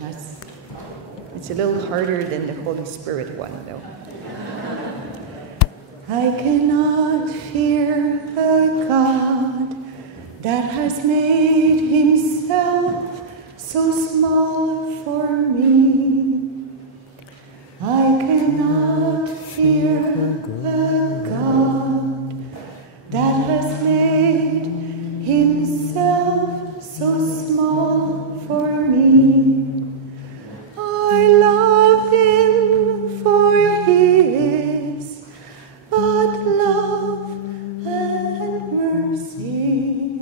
It's a little harder than the Holy Spirit one, though. I cannot fear a God that has made himself so small for me. I cannot fear a God that has made himself so small for me. I love him for he is but love and mercy.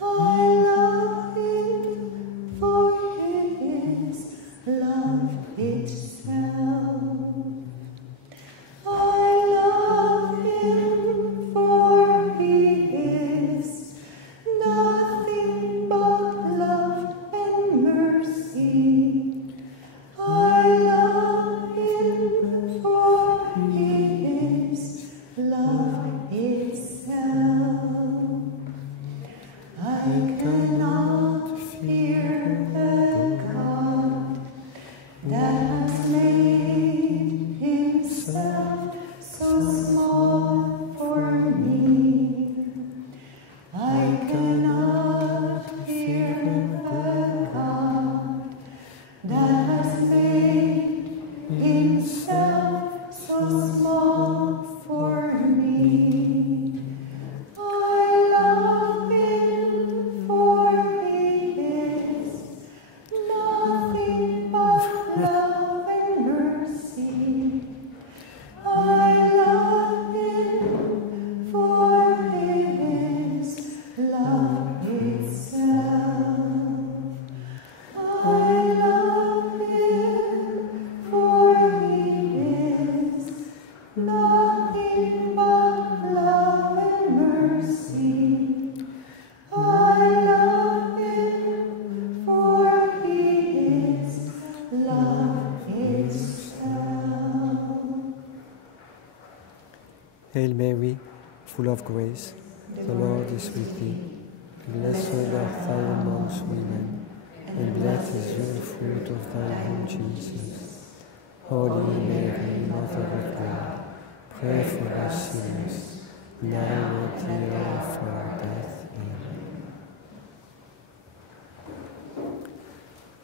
I love him for he is love itself. I love him for he is nothing but love and mercy. I love him for he is love itself. I cannot fear a God that has made himself so small for me. I cannot fear a God that has made himself so small for me. I love him for he is nothing but love and mercy. I love him for he is love itself. I love him for he is nothing but love and mercy. I love him for he is love itself. Hail Mary, full of grace, the Lord is with thee. Blessed art thou amongst women, and blessed is the fruit of thy womb, Jesus. Holy Mary, Mother of God, pray for us sinners, now and at the hour of our death. Amen.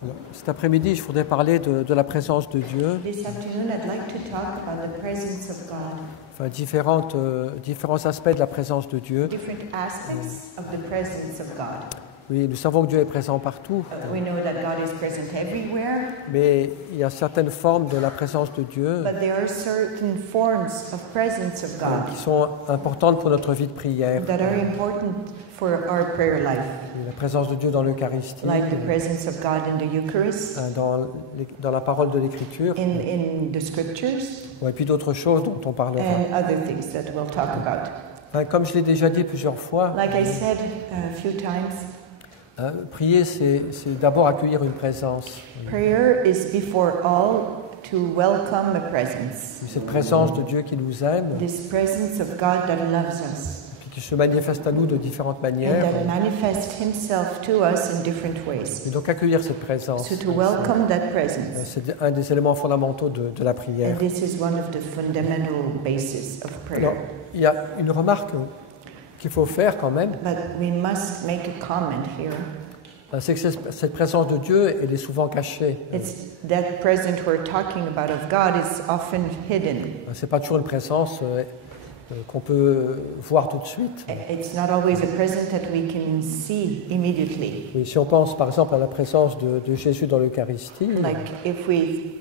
Alors, cet après-midi, je voudrais parler de la présence de Dieu. This afternoon, I'd like to talk about the presence of God, Enfin, différents aspects de la présence de Dieu. different aspects of the presence of God. Oui, nous savons que Dieu est présent partout, We know that God is present everywhere, mais il y a certaines formes de la présence de Dieu but there are certain forms of presence of God qui sont importantes pour notre vie de prière. that are important for our prayer life, La présence de Dieu dans l'Eucharistie, like the presence of God in the Eucharist, dans la parole de l'Écriture, in the scriptures, et puis d'autres choses dont on parlera. and other things that we'll talk about. Enfin, comme je l'ai déjà dit plusieurs fois, Like I said a few times, prier, c'est d'abord accueillir une présence. prayer is before all to welcome a presence. Cette présence de Dieu qui nous aime, This presence of God that loves us puis qui se manifeste à nous de différentes and manières. that manifests himself to us in different ways. Et donc accueillir cette présence, So to welcome that presence. c'est un des éléments fondamentaux de la prière. And this is one of the fundamental bases of Alors, prayer. il y a une remarque qu'il faut faire quand même, But we must make a comment here. c'est que cette présence de Dieu, elle est souvent cachée. It's that presence we're talking about of God is often hidden. C'est pas toujours une présence qu'on peut voir tout de suite. It's not always a presence that we can see immediately. Oui, si on pense par exemple à la présence de Jésus dans l'Eucharistie, Like if we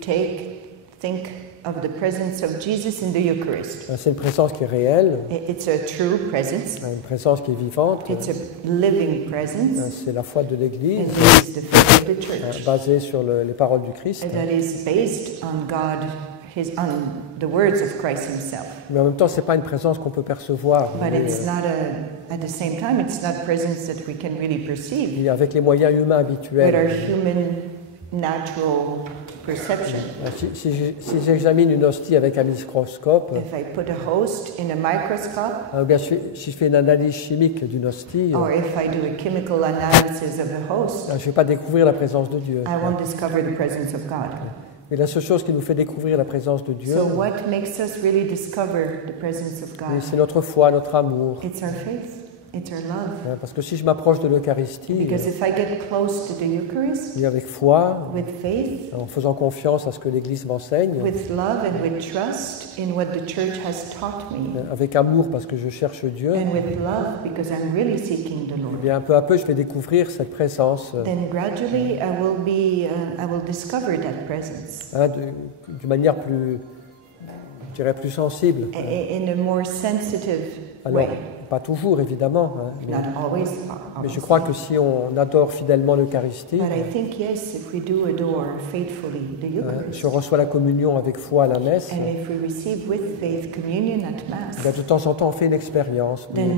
think of the presence of Jesus in the Eucharist. c'est une présence qui est réelle, It's a true presence. une présence qui est vivante. It's a living presence. C'est la foi de l'Église, And this is the faith of the church. basée sur les paroles du Christ. That is based on God, on the words of Christ himself. Mais en même temps, c'est pas une présence qu'on peut percevoir. But it's not at the same time, it's not presence that we can really perceive Avec les moyens humains with our habituels. human natural perception. Si j'examine une hostie avec un microscope, If I put a host in a microscope, ou bien si je fais une analyse chimique d'une hostie, or if I do a chemical analysis of a host, je ne vais pas découvrir la présence de Dieu. I won't discover the presence of God. Mais la seule chose qui nous fait découvrir la présence de Dieu, So what makes us really discover the presence of God? c'est notre foi, notre amour. It's our faith. It's our love. Parce que si je m'approche de l'Eucharistie, Because if I get close to the Eucharist, et avec foi, with faith, en faisant confiance à ce que l'Église m'enseigne, with love and with trust in what the church has taught me, avec amour parce que je cherche Dieu, and with love because I'm really seeking the eh Lord, bien peu à peu je vais découvrir cette présence then gradually I will discover that presence d'une manière plus, je dirais, plus sensible. in a more sensitive Alors, way. pas toujours évidemment, Not always, mais je obviously. crois que si on adore fidèlement l'Eucharistie, But I think, yes, if we do adore faithfully the Eucharist, si on reçoit la communion avec foi à la messe, and if we receive with faith communion at eh Mass, bien, de temps en temps on fait une expérience, then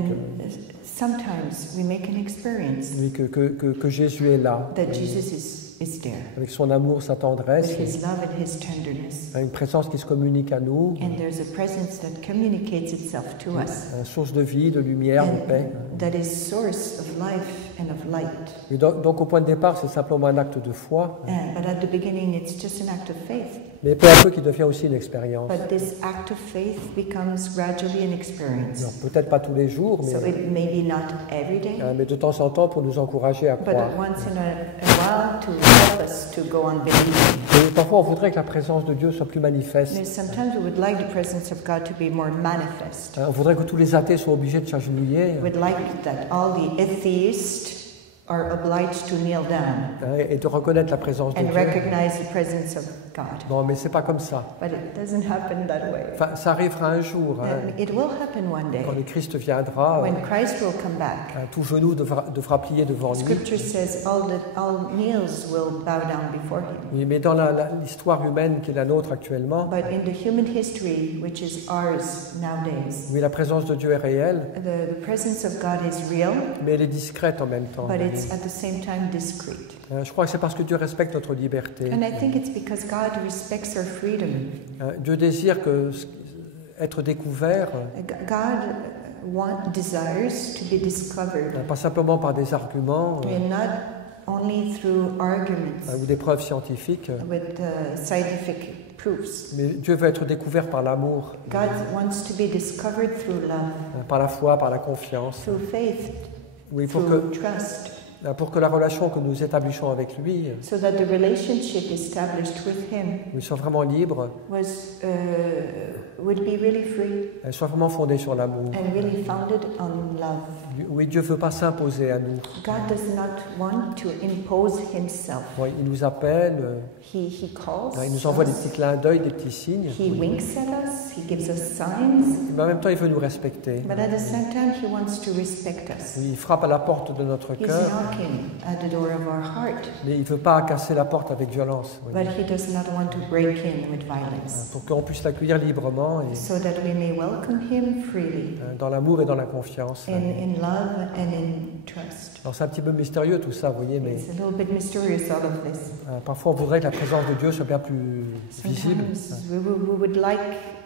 sometimes we make an experience que Jésus est là, that Jesus is there, avec son amour, sa tendresse, with his love and his tenderness. une présence qui se communique à nous, And there's a presence that communicates itself to us, une source de vie, de lumière, de paix. and that is source of life and of light. Et donc au point de départ, c'est simplement un acte de foi, But at the beginning, it's just an act of faith. mais peu à peu qui devient aussi une expérience. But this act of faith becomes gradually an experience. Alors, peut-être pas tous les jours, So it may be not every day, mais de temps en temps pour nous encourager à but croire. once in a while to help us to go on believing. Et parfois, on voudrait que la présence de Dieu soit plus manifeste. And sometimes we would like the presence of God to be more manifest. On voudrait que tous les athées soient obligés de s'agenouiller We'd like that all the atheists are obliged to kneel down et de reconnaître la présence de and Dieu. recognize the presence of God. Non, mais c'est pas comme ça. But it doesn't happen that way. Enfin, ça arrivera un jour, And it will happen one day. quand le Christ viendra. When Christ will come back, Tout genou devra plier devant lui. Scripture says all knees will bow down before him. Oui, mais dans l'histoire humaine qui est la nôtre actuellement, But in the human history, which is ours nowadays, oui, la présence de Dieu est réelle, the presence of God is real, mais elle est discrète en même temps. but it's at the same time discreet. Je crois que c'est parce que Dieu respecte notre liberté. And I think it's because God respects our freedom. Dieu désire être découvert, God desires to be discovered, pas simplement par des arguments and not only through arguments ou des preuves scientifiques, with scientific proofs. mais Dieu veut être découvert par l'amour, God wants to be discovered through love, par la foi, par la confiance. through faith, Oui, through trust, pour que la relation que nous établissons avec lui so that the relationship established with Him soit vraiment libre, would be really free elle soit vraiment fondée sur l'amour. and really founded on love. Oui, Dieu ne veut pas s'imposer à nous. God does not want to impose Himself. Bon, il nous appelle, He calls il nous envoie des us, petits clins d'œil, des petits signes, He winks at us, He gives us signs, mais en même temps il veut nous respecter. but at the same time He wants to respect us. Il frappe à la porte de notre He's cœur, knocking at the door of our heart, mais il ne veut pas casser la porte avec violence, oui, but He does not want to break in with violence, pour qu'on puisse l'accueillir librement et so that we may welcome Him freely dans l'amour et dans la confiance. in love and in trust. Alors c'est un petit peu mystérieux tout ça, vous voyez, mais It's a little bit mysterious, all of this. parfois on voudrait que la présence de Dieu soit bien plus visible. Sometimes we would like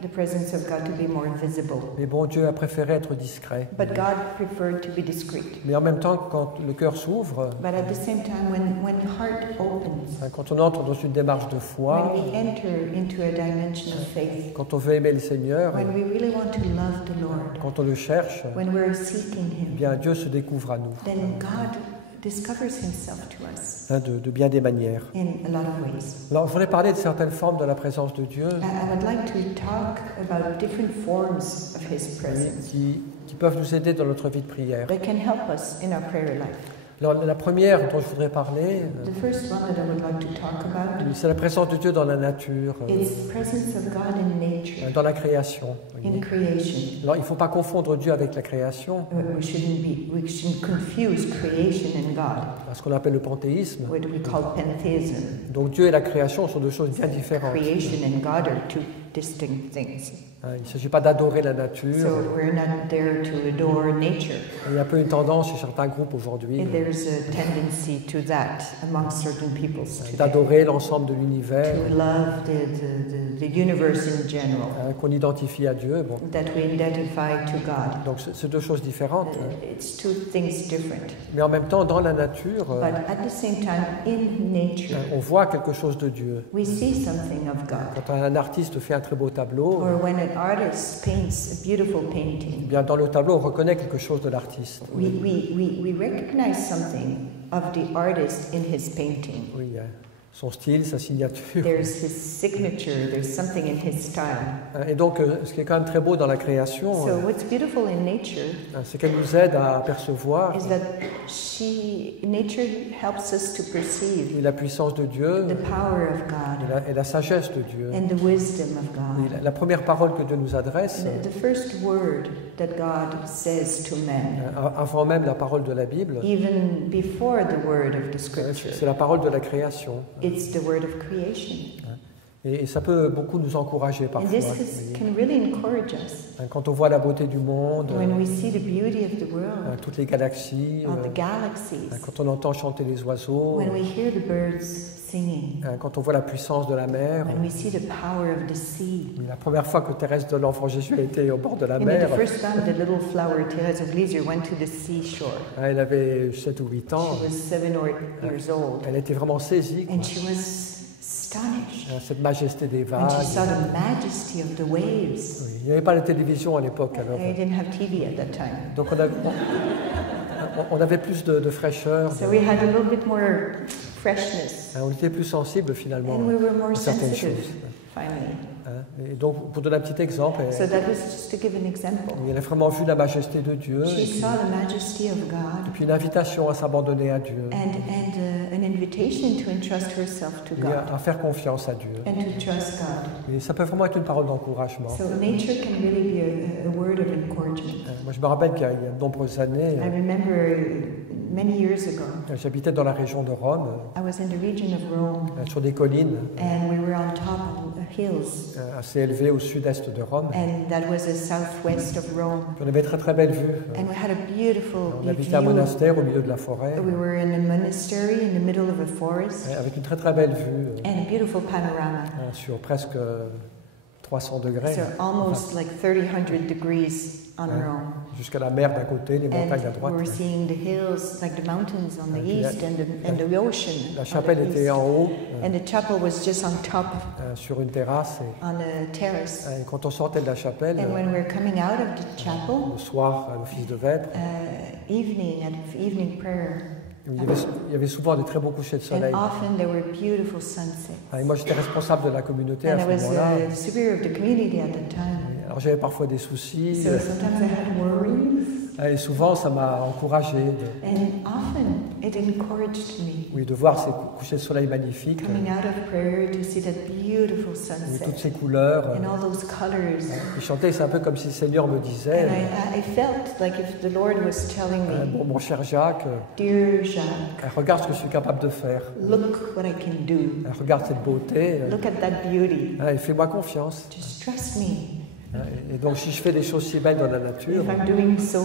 the presence of God to be more visible, Mais bon, Dieu a préféré être discret. but God preferred to be discreet. Mais en même temps, quand le cœur s'ouvre, But at the same time, when the heart opens, quand on entre dans une démarche de foi, when we enter into a dimension of faith, quand on veut aimer le Seigneur, when we really want to love the Lord, quand on le cherche, when we're seeking eh Him, bien Dieu se découvre à nous, then God discovers Himself to us de bien des manières. in a lot of ways. Alors, je voudrais parler de certaines formes de la présence de Dieu I would like to talk about different forms of His presence qui peuvent nous aider dans notre vie de prière. that can help us in our prayer life. Alors, la première dont je voudrais parler, The first one that I would like to talk about c'est la présence de Dieu dans la nature, is the presence of God in nature, dans la création. in creation. Alors, il ne faut pas confondre Dieu avec la création, We shouldn't confuse creation and God, ce qu'on appelle le panthéisme. what we call pantheism. Donc Dieu et la création sont deux choses bien différentes. Creation and God are two distinct things. Il ne s'agit pas d'adorer la nature. So we're not there to adore nature. Il y a un peu une tendance chez certains groupes aujourd'hui And there's a tendency to that among certain peoples today. d'adorer l'ensemble de l'univers, To love the universe in general, qu'on identifie à Dieu. Bon. that we identify to God. Donc c'est deux choses différentes. It's two things different. Mais en même temps, dans la nature, But at the same time, in nature, on voit quelque chose de Dieu. we see something of God. Quand un artiste fait un très beau tableau, Or when an artist paints a beautiful eh painting, bien dans le tableau, on reconnaît quelque chose de l'artiste. we recognize something of the artist in his painting. Oui, son style, sa signature. There's his signature, there's something in his style. Et donc, ce qui est quand même très beau dans la création, So what's beautiful in nature c'est qu'elle nous aide à apercevoir is that nature helps us to perceive la puissance de Dieu the power of God et la sagesse de Dieu. and the wisdom of Et God. la première parole que Dieu nous adresse, The first word that God says to men, avant même la parole de la Bible, even before the word of the scripture, c'est la parole de la création. it's the word of creation. Et ça peut beaucoup nous encourager And parfois. this can really encourage us Quand on voit la beauté du monde, when we see the beauty of the world, toutes les galaxies, of the galaxies, quand on entend chanter les oiseaux, when we hear the birds singing, quand on voit la puissance de la mer. when we see the power of the sea. La première fois que Thérèse de l'Enfant Jésus a été au bord de la You know, mer, the first time the little flower Thérèse of Lisieux went to the seashore, elle avait 7 ou 8 ans, she was 7 or 8 years old, elle était vraiment saisie, quoi. and she was astonished Cette majesté des when she saw vagues. the majesty of the waves. Oui, il n'y avait pas de télévision à l'époque, alors. I didn't have TV at that time, Donc on avait plus de fraîcheur, so we had a little bit more freshness, on était plus sensible finalement and we were more à certaines sensitive, choses. finally. Et donc, pour donner un petit exemple, So that was just to give an example. elle a vraiment vu la majesté de Dieu, et She saw the majesty of God puis une invitation à s'abandonner à Dieu, and an invitation to entrust herself to et God à faire confiance à Dieu. and to trust God. Et ça peut vraiment être une parole d'encouragement. So nature can really be a word of encouragement. Moi, je me rappelle qu'il y a de nombreuses années, I remember many years ago, j'habitais dans la région de Rome, I was in the region of Rome, sur des collines and we were on top of hills, assez élevées au sud-est de Rome. and that was the southwest of Rome. Puis on avait très très belle vue. And we had a beautiful On habitait un view. monastère au milieu de la forêt, We were in a monastery in the middle of a forest, avec une très très belle vue and a beautiful panorama. sur presque 300 degrés, So almost like 300 degrees on Rome. jusqu'à la mer d'un côté, les montagnes à And droite. we were seeing the hills, like the mountains on the puis la- east and the ocean. La on the chapelle était east. en haut, And the chapel was just on top, sur une terrasse. on a terrace. Et quand on sortait de la chapelle, And when we were coming out of the chapel, le soir, à l'office de Vêpres, evening, at evening prayer, il y avait souvent des très beaux couchers de and soleil. often there were beautiful sunsets. Et moi, j'étais responsable de la communauté à And I ce was moment-là. the superior of the community at the time. Alors j'avais parfois des soucis, So sometimes I had worries, et souvent ça m'a encouragé and often it encouraged me de voir ces couchers de soleil magnifiques, coming out of prayer to see that beautiful et sunset toutes ces couleurs. and all those colors. Et chanter, c'est un peu comme si le Seigneur me disait, And I felt like if the Lord was telling me, mon cher Jacques, Dear Jacques, regarde ce que je suis capable de faire, look what I can do. regarde cette beauté, Look at that beauty. et fais-moi confiance. Just trust me. Et donc si je fais des choses si belles dans la nature, If I'm doing so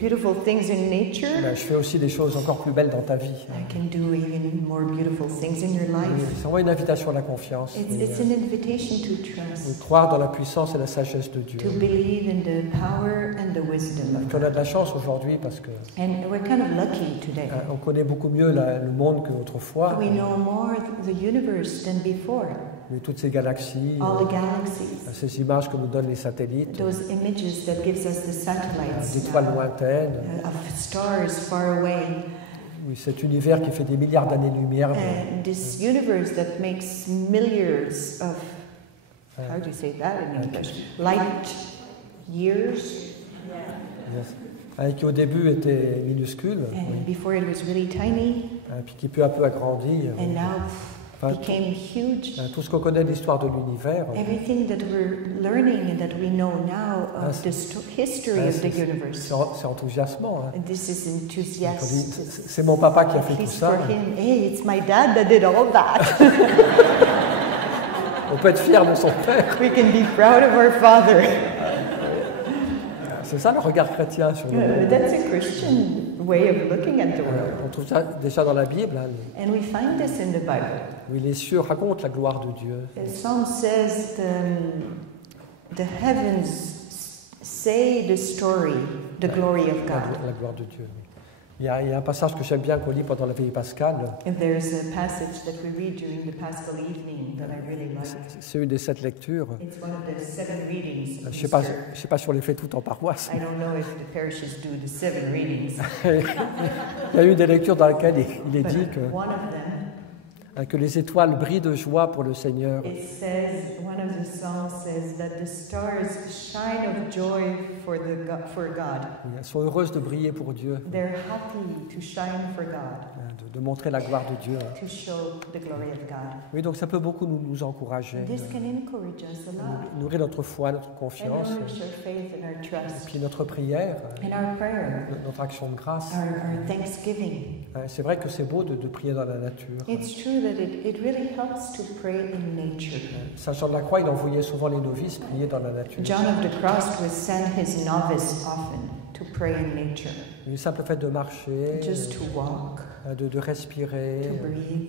beautiful things in nature, je fais aussi des choses encore plus belles dans ta vie. I can do even more beautiful things in your Et life. c'est vraiment une invitation à la confiance, It's an invitation to de trust, croire dans la puissance et la sagesse de Dieu. to believe in the power and the wisdom of Et on God. a de la chance aujourd'hui parce que And we're kind of lucky today. on connaît beaucoup mieux le monde qu'autrefois, We know more the universe than before. mais toutes ces galaxies, All the galaxies, ces images que nous donnent les satellites, those images that gives us the satellites d'étoiles lointaines, of stars far away, oui, cet univers qui fait des milliards d'années-lumière. and this universe that makes milliards of, how do you say that in English? Light years. Qui au début était minuscule, And before it was really tiny, puis qui peu à peu a grandi. and now Enfin, became huge. tout ce qu'on connaît de l'histoire de l'univers, Everything that we're learning and that we know now of the history of the universe. c'est enthousiasmant. And this is On dit, enthusiastic. c'est mon papa qui a fait At tout least ça. for him, hey, it's my dad that did all that. On peut être fier de son père. We can be proud of our father. C'est ça le regard chrétien sur le monde. That's a Christian way of looking at the world. On trouve ça déjà dans la Bible, hein, And we find this in the Bible. où les cieux racontent la gloire de Dieu. The Psalm says the heavens say the story, the glory of God. La gloire de Dieu. Oui. Il y a un passage que j'aime bien qu'on lit pendant la veillée pascale. And there's a passage that we read during the Paschal evening that I really like. C'est une des 7 lectures. It's one of the 7 readings. Je ne sais pas si on les fait toutes en paroisse. I don't know if the parishes do the 7 readings. Il y a une des lectures dans laquelle il est dit One of them, que les étoiles brillent de joie pour le Seigneur. it says, one of the songs says that the stars shine of joy for God. Elles sont heureuses de briller pour Dieu, They're happy to shine for God, de montrer la gloire de Dieu. to show the glory of God. Oui, donc ça peut beaucoup nous encourager, This can encourage us a lot. nourrir notre foi, notre And confiance, nourish our faith and our trust. puis notre prière, And our prayer, notre action de grâce. our thanksgiving. C'est vrai que c'est beau de prier dans la nature. It's true that it really helps to pray in nature. Saint Jean de la Croix, il envoyait souvent les novices prier dans la nature. John of the Cross would send his novice often to pray in nature. Le simple fait de marcher, Just to walk, de respirer, to breathe,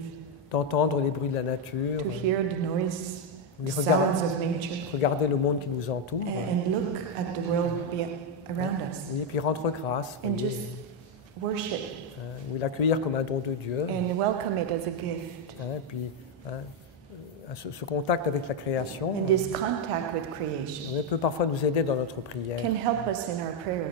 d'entendre les bruits de la nature, to hear the noise, de sounds of nature, regarder le monde qui nous entoure, and look at the world around us, oui, et puis rendre grâce, and oui, just worship oui, l'accueillir comme un don de Dieu, and welcome it as a gift. Puis ce contact avec la création And this contact with creation peut parfois nous aider dans notre prière. can help us in our prayer.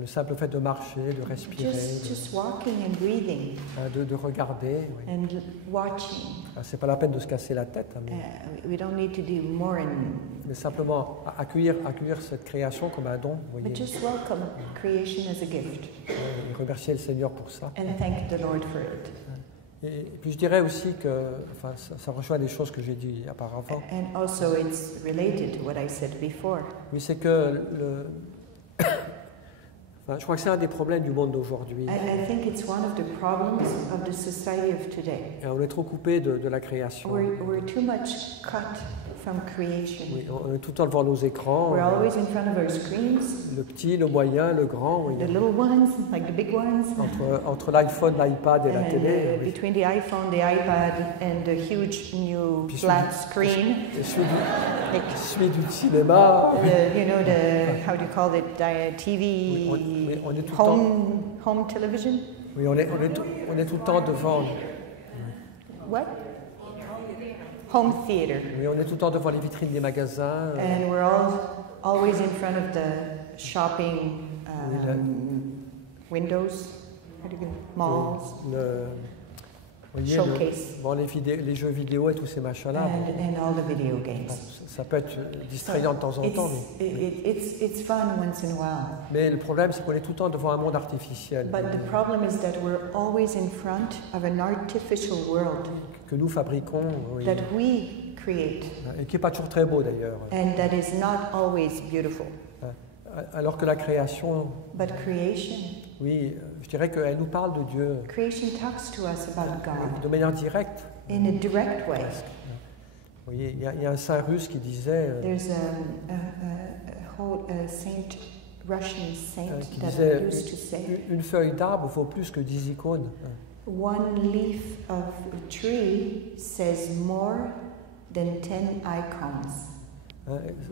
Le simple fait de marcher, de respirer, Just walking and breathing de regarder. Oui. and watching. C'est pas la peine de se casser la tête, hein, We don't need to do more mais simplement accueillir cette création comme un don. Vous voyez, but just welcome creation as a gift et remercier le Seigneur pour ça. and thank the Lord for it. Et puis je dirais aussi que, ça rejoint les choses que j'ai dit auparavant. And also it's related to what I said before. Oui, c'est que je crois que c'est un des problèmes du monde d'aujourd'hui. I think it's one of the problems of the society of today. Et on est trop coupé de la création. We're too much cut from creation. Oui, on est tout le temps devant nos écrans. We're always in front of our screens. Le petit, le moyen, le grand. Oui. The little ones, like the big ones. Entre l'iPhone, l'iPad et la télé. Oui. Between the iPhone, the iPad, and the huge new flat screen. Et celui du cinéma. You know, how do you call it, TV, oui, on est tout home television? Oui, on est tout le temps devant. What? Home theater. Oui, on est tout le temps devant les vitrines des magasins. And we're always in front of the shopping windows, malls, showcase, les jeux vidéo et tous ces machins-là. and all the video games. Ça peut être distrayant de temps en temps. It's fun once in a while. Mais le problème, c'est qu'on est tout le temps devant un monde artificiel. But the problem is that we're always in front of an artificial world Que nous fabriquons. Oui. that we create, Et qui n'est pas toujours très beau d'ailleurs. and that is not always beautiful. Alors que la création, But creation, oui, je dirais qu'elle nous parle de Dieu creation talks to us about God de manière directe. in a direct way. Vous voyez, il y a un saint russe qui disait, There's a saint, Russian saint qui that disait used to say, une feuille d'arbre vaut plus que 10 icônes. one leaf of a tree says more than 10 icons.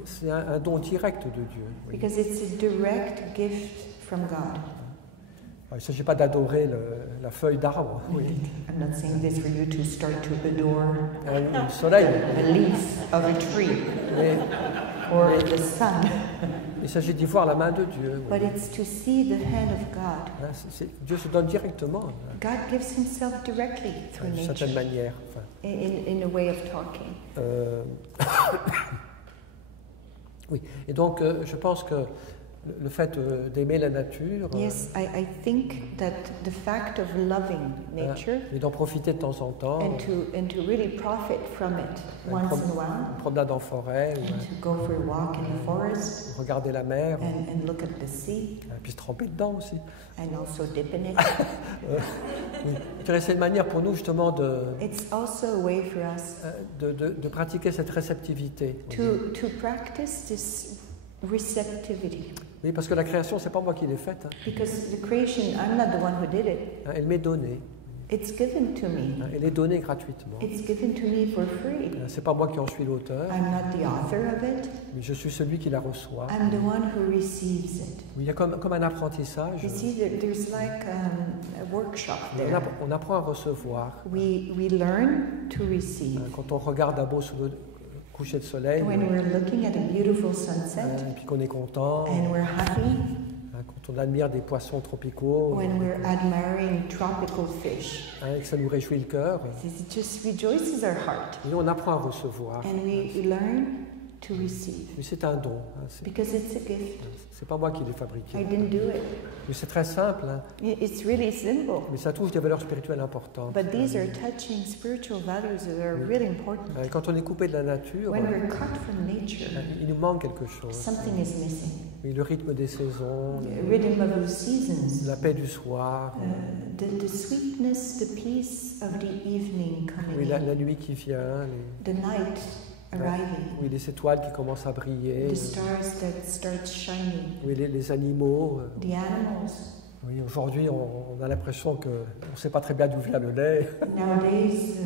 C'est un don direct de Dieu. Oui. Because it's a direct gift from God. Il ne s'agit pas d'adorer la feuille d'arbre, oui. I'm not saying this for you to start to adore Le soleil, a leaf of a tree mais or the sun, il s'agit d'y voir la main de Dieu. Oui. but it's to see the hand of God. Dieu se donne directement, God gives himself directly through d'une nature, certaine manière. in a way of talking. Oui, et donc je pense que le fait d'aimer la nature, Yes, I think that the fact of loving nature et d'en profiter de temps en temps, and to really profit from it once in a une while, promenade en forêt, and to go for a walk in the forest regarder la mer, and look at the sea puis se tremper dedans aussi. and also dip in it. Oui. C'est une manière pour nous justement It's also a way for us de pratiquer cette réceptivité. to practice this receptivity. Oui, parce que la création, c'est pas moi qui l'ai faite. Because the creation, I'm not the one who did it. Elle m'est donnée. It's given to me. Elle est donnée gratuitement. It's given to me for free. C'est pas moi qui en suis l'auteur, I'm not the author of it. mais je suis celui qui la reçoit. I'm the one who receives it. Oui, il y a comme un apprentissage. You see, there's like a workshop there. On apprend à recevoir. We learn to receive. Quand on regarde un beau coucher de soleil, When we're looking at a beautiful sunset et puis qu'on est content, and we're happy, quand on admire des poissons tropicaux, when we're admiring tropical fish, et que ça nous réjouit le cœur, it just rejoices our heart. et on apprend à recevoir. And we learn to receive Mais c'est un don. because it's a gift. C'est pas moi qui l'ai fabriqué. I didn't do it. Mais c'est très simple, It's really simple. mais ça touche des valeurs spirituelles importantes. But these are touching spiritual values that are really important. Quand on est coupé de la nature, When we're cut from nature, il nous manque quelque chose. something is missing. Oui, le rythme des saisons, The rhythm of the seasons, la paix du soir, the sweetness, the peace of the evening oui, coming in, la nuit qui vient, the night arriving, oui, les étoiles qui commencent à briller, the stars that start shining, oui, les animaux. the animals. Oui, aujourd'hui, on a l'impression qu'on ne sait pas très bien d'où vient le lait. Nowadays,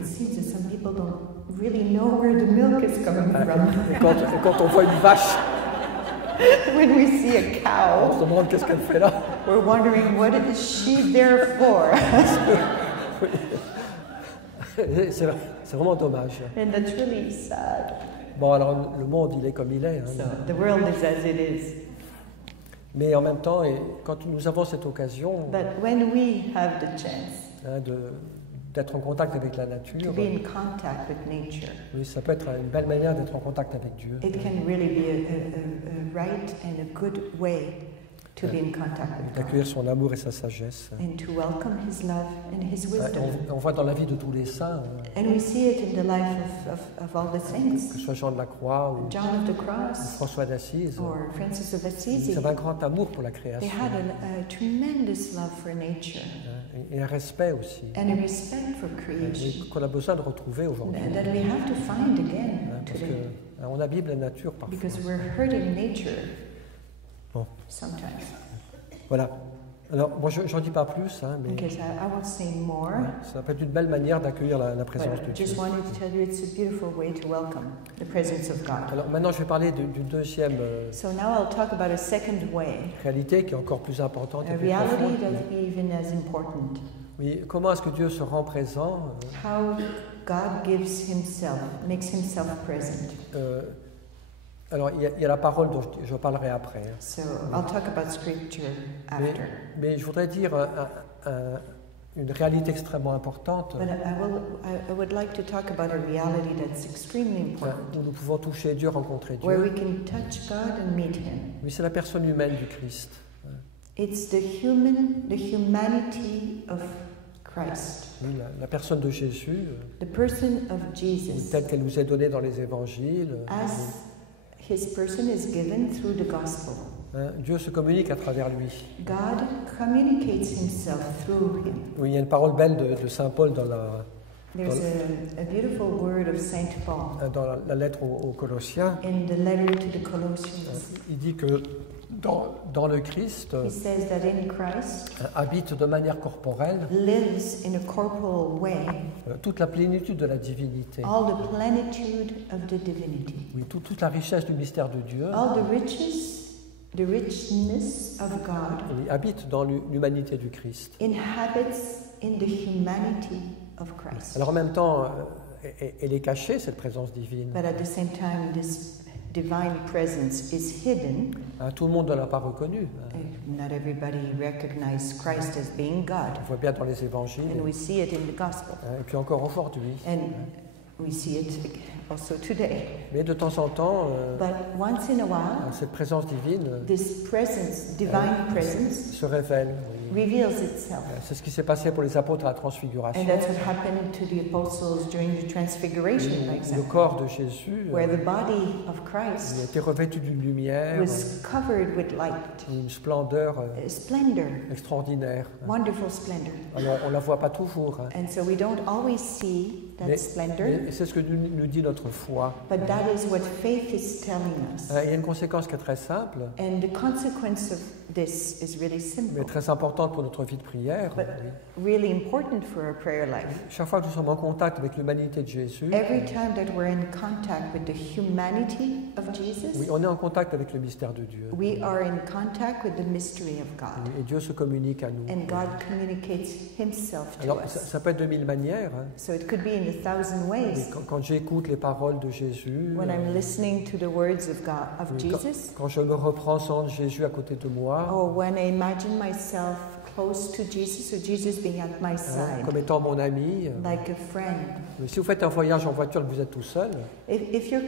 it seems that some people don't really know where the milk is coming from. Et quand on voit une vache, When we see a on se cow, demande qu'est-ce qu'elle fait là. we're wondering what is she there for? C'est vraiment dommage. And that's really sad. Bon, alors le monde, il est comme il est. So the world is as it is. Mais en même temps, quand nous avons cette occasion But when we have the chance d'être en contact avec la to nature, be in contact with nature, oui, ça peut être une belle manière d'être en contact avec Dieu. it can really be a right and a good way to be in contact with God D'accueillir son amour et sa sagesse. and to welcome His love and His wisdom. On voit dans la vie de tous les saints, And we see it in the life of all the que saints, ce soit Jean de la Croix ou John of the Cross François d'Assise, or Francis of ils Assisi. avaient un grand amour pour la They création had a tremendous love for nature et un respect aussi, and a respect for creation qu'on a besoin de retrouver aujourd'hui. that we have to find again Parce today qu'on abîme la nature parfois. because we're hurting nature Bon. sometimes. Voilà. Alors, moi, je n'en dis pas plus, mais Because I won't say more, ça peut être une belle manière d'accueillir la présence but de Dieu. just wanted to tell you it's a beautiful way to welcome the presence of God. Alors maintenant, je vais parler d'une deuxième So now I'll talk about a second way, réalité qui est encore plus importante et a plus reality profonde. that's even as important. Oui, comment est-ce que Dieu se rend présent How God gives Himself, makes Himself present. Alors, il y a la parole dont je parlerai après. So I'll talk about scripture after. Mais je voudrais dire une réalité extrêmement importante But I would like to talk about a reality that's extremely important, où nous pouvons toucher Dieu, rencontrer where we Dieu. can touch God and meet Him. Oui, c'est la personne humaine du Christ. It's the humanity of Christ, Oui, la personne de Jésus, the person of Jesus, telle qu'elle nous est donnée dans les évangiles. as His person is given through the gospel. Dieu se communique à travers lui. God communicates Himself through Him. Oui, il y a une parole belle de Saint Paul dans la There's a beautiful word of Saint Paul dans la lettre aux Colossiens. in the letter to the Colossians. Il dit que dans le Christ He says that in Christ habite de manière corporelle lives in a corporal way toute la plénitude de la divinité. all the plenitude of the divinity, Oui, toute la richesse du mystère de Dieu all the richness of God oui, habite dans l'humanité du Christ. inhabits in the humanity of Christ. Alors en même temps, elle est cachée, cette présence divine. But at the same time, this divine presence is hidden. Tout le monde ne l'a pas reconnu. Not everybody recognizes Christ as being God, On voit bien dans les évangiles. and we see it in the gospel. Et puis encore aujourd'hui. And We see it also today. Mais de temps en temps, But once in a while, cette présence divine this presence, divine presence, se révèle. Oui. reveals itself. C'est ce qui s'est passé pour les apôtres à la And Transfiguration. that's what happened to the apostles during the Transfiguration, for Le example, corps de Jésus where the body of il Christ était revêtu d'une lumière, was covered with light, une splendeur splendor, extraordinaire. wonderful splendor. Alors, on ne la voit pas toujours. Hein. And so we don't always see that splendor, Mais c'est ce que nous dit notre foi. but that is what faith is telling us. Il y a une conséquence qui est très simple, And the consequence of this is really mais simple, très importante pour notre vie de prière. but really important for our prayer life. Chaque fois que nous sommes en contact avec l'humanité de Jésus, Every time that we're in contact with the humanity of Jesus, oui, on est en contact avec le mystère de Dieu. we are in contact with the mystery of God. Et Dieu se communique à nous. And God communicates Himself to Alors, us. ça peut être de mille manières. Hein. So it could be in 1,000 Et ways. quand j'écoute les paroles de Jésus, When I'm listening to the words of God, of oui, Jesus, quand je me reprends sans Jésus à côté de moi, or when I imagine myself close to Jesus or Jesus being at my side, comme étant mon ami. like a friend. Mais si vous faites un voyage en voiture et que vous êtes tout seul, If you're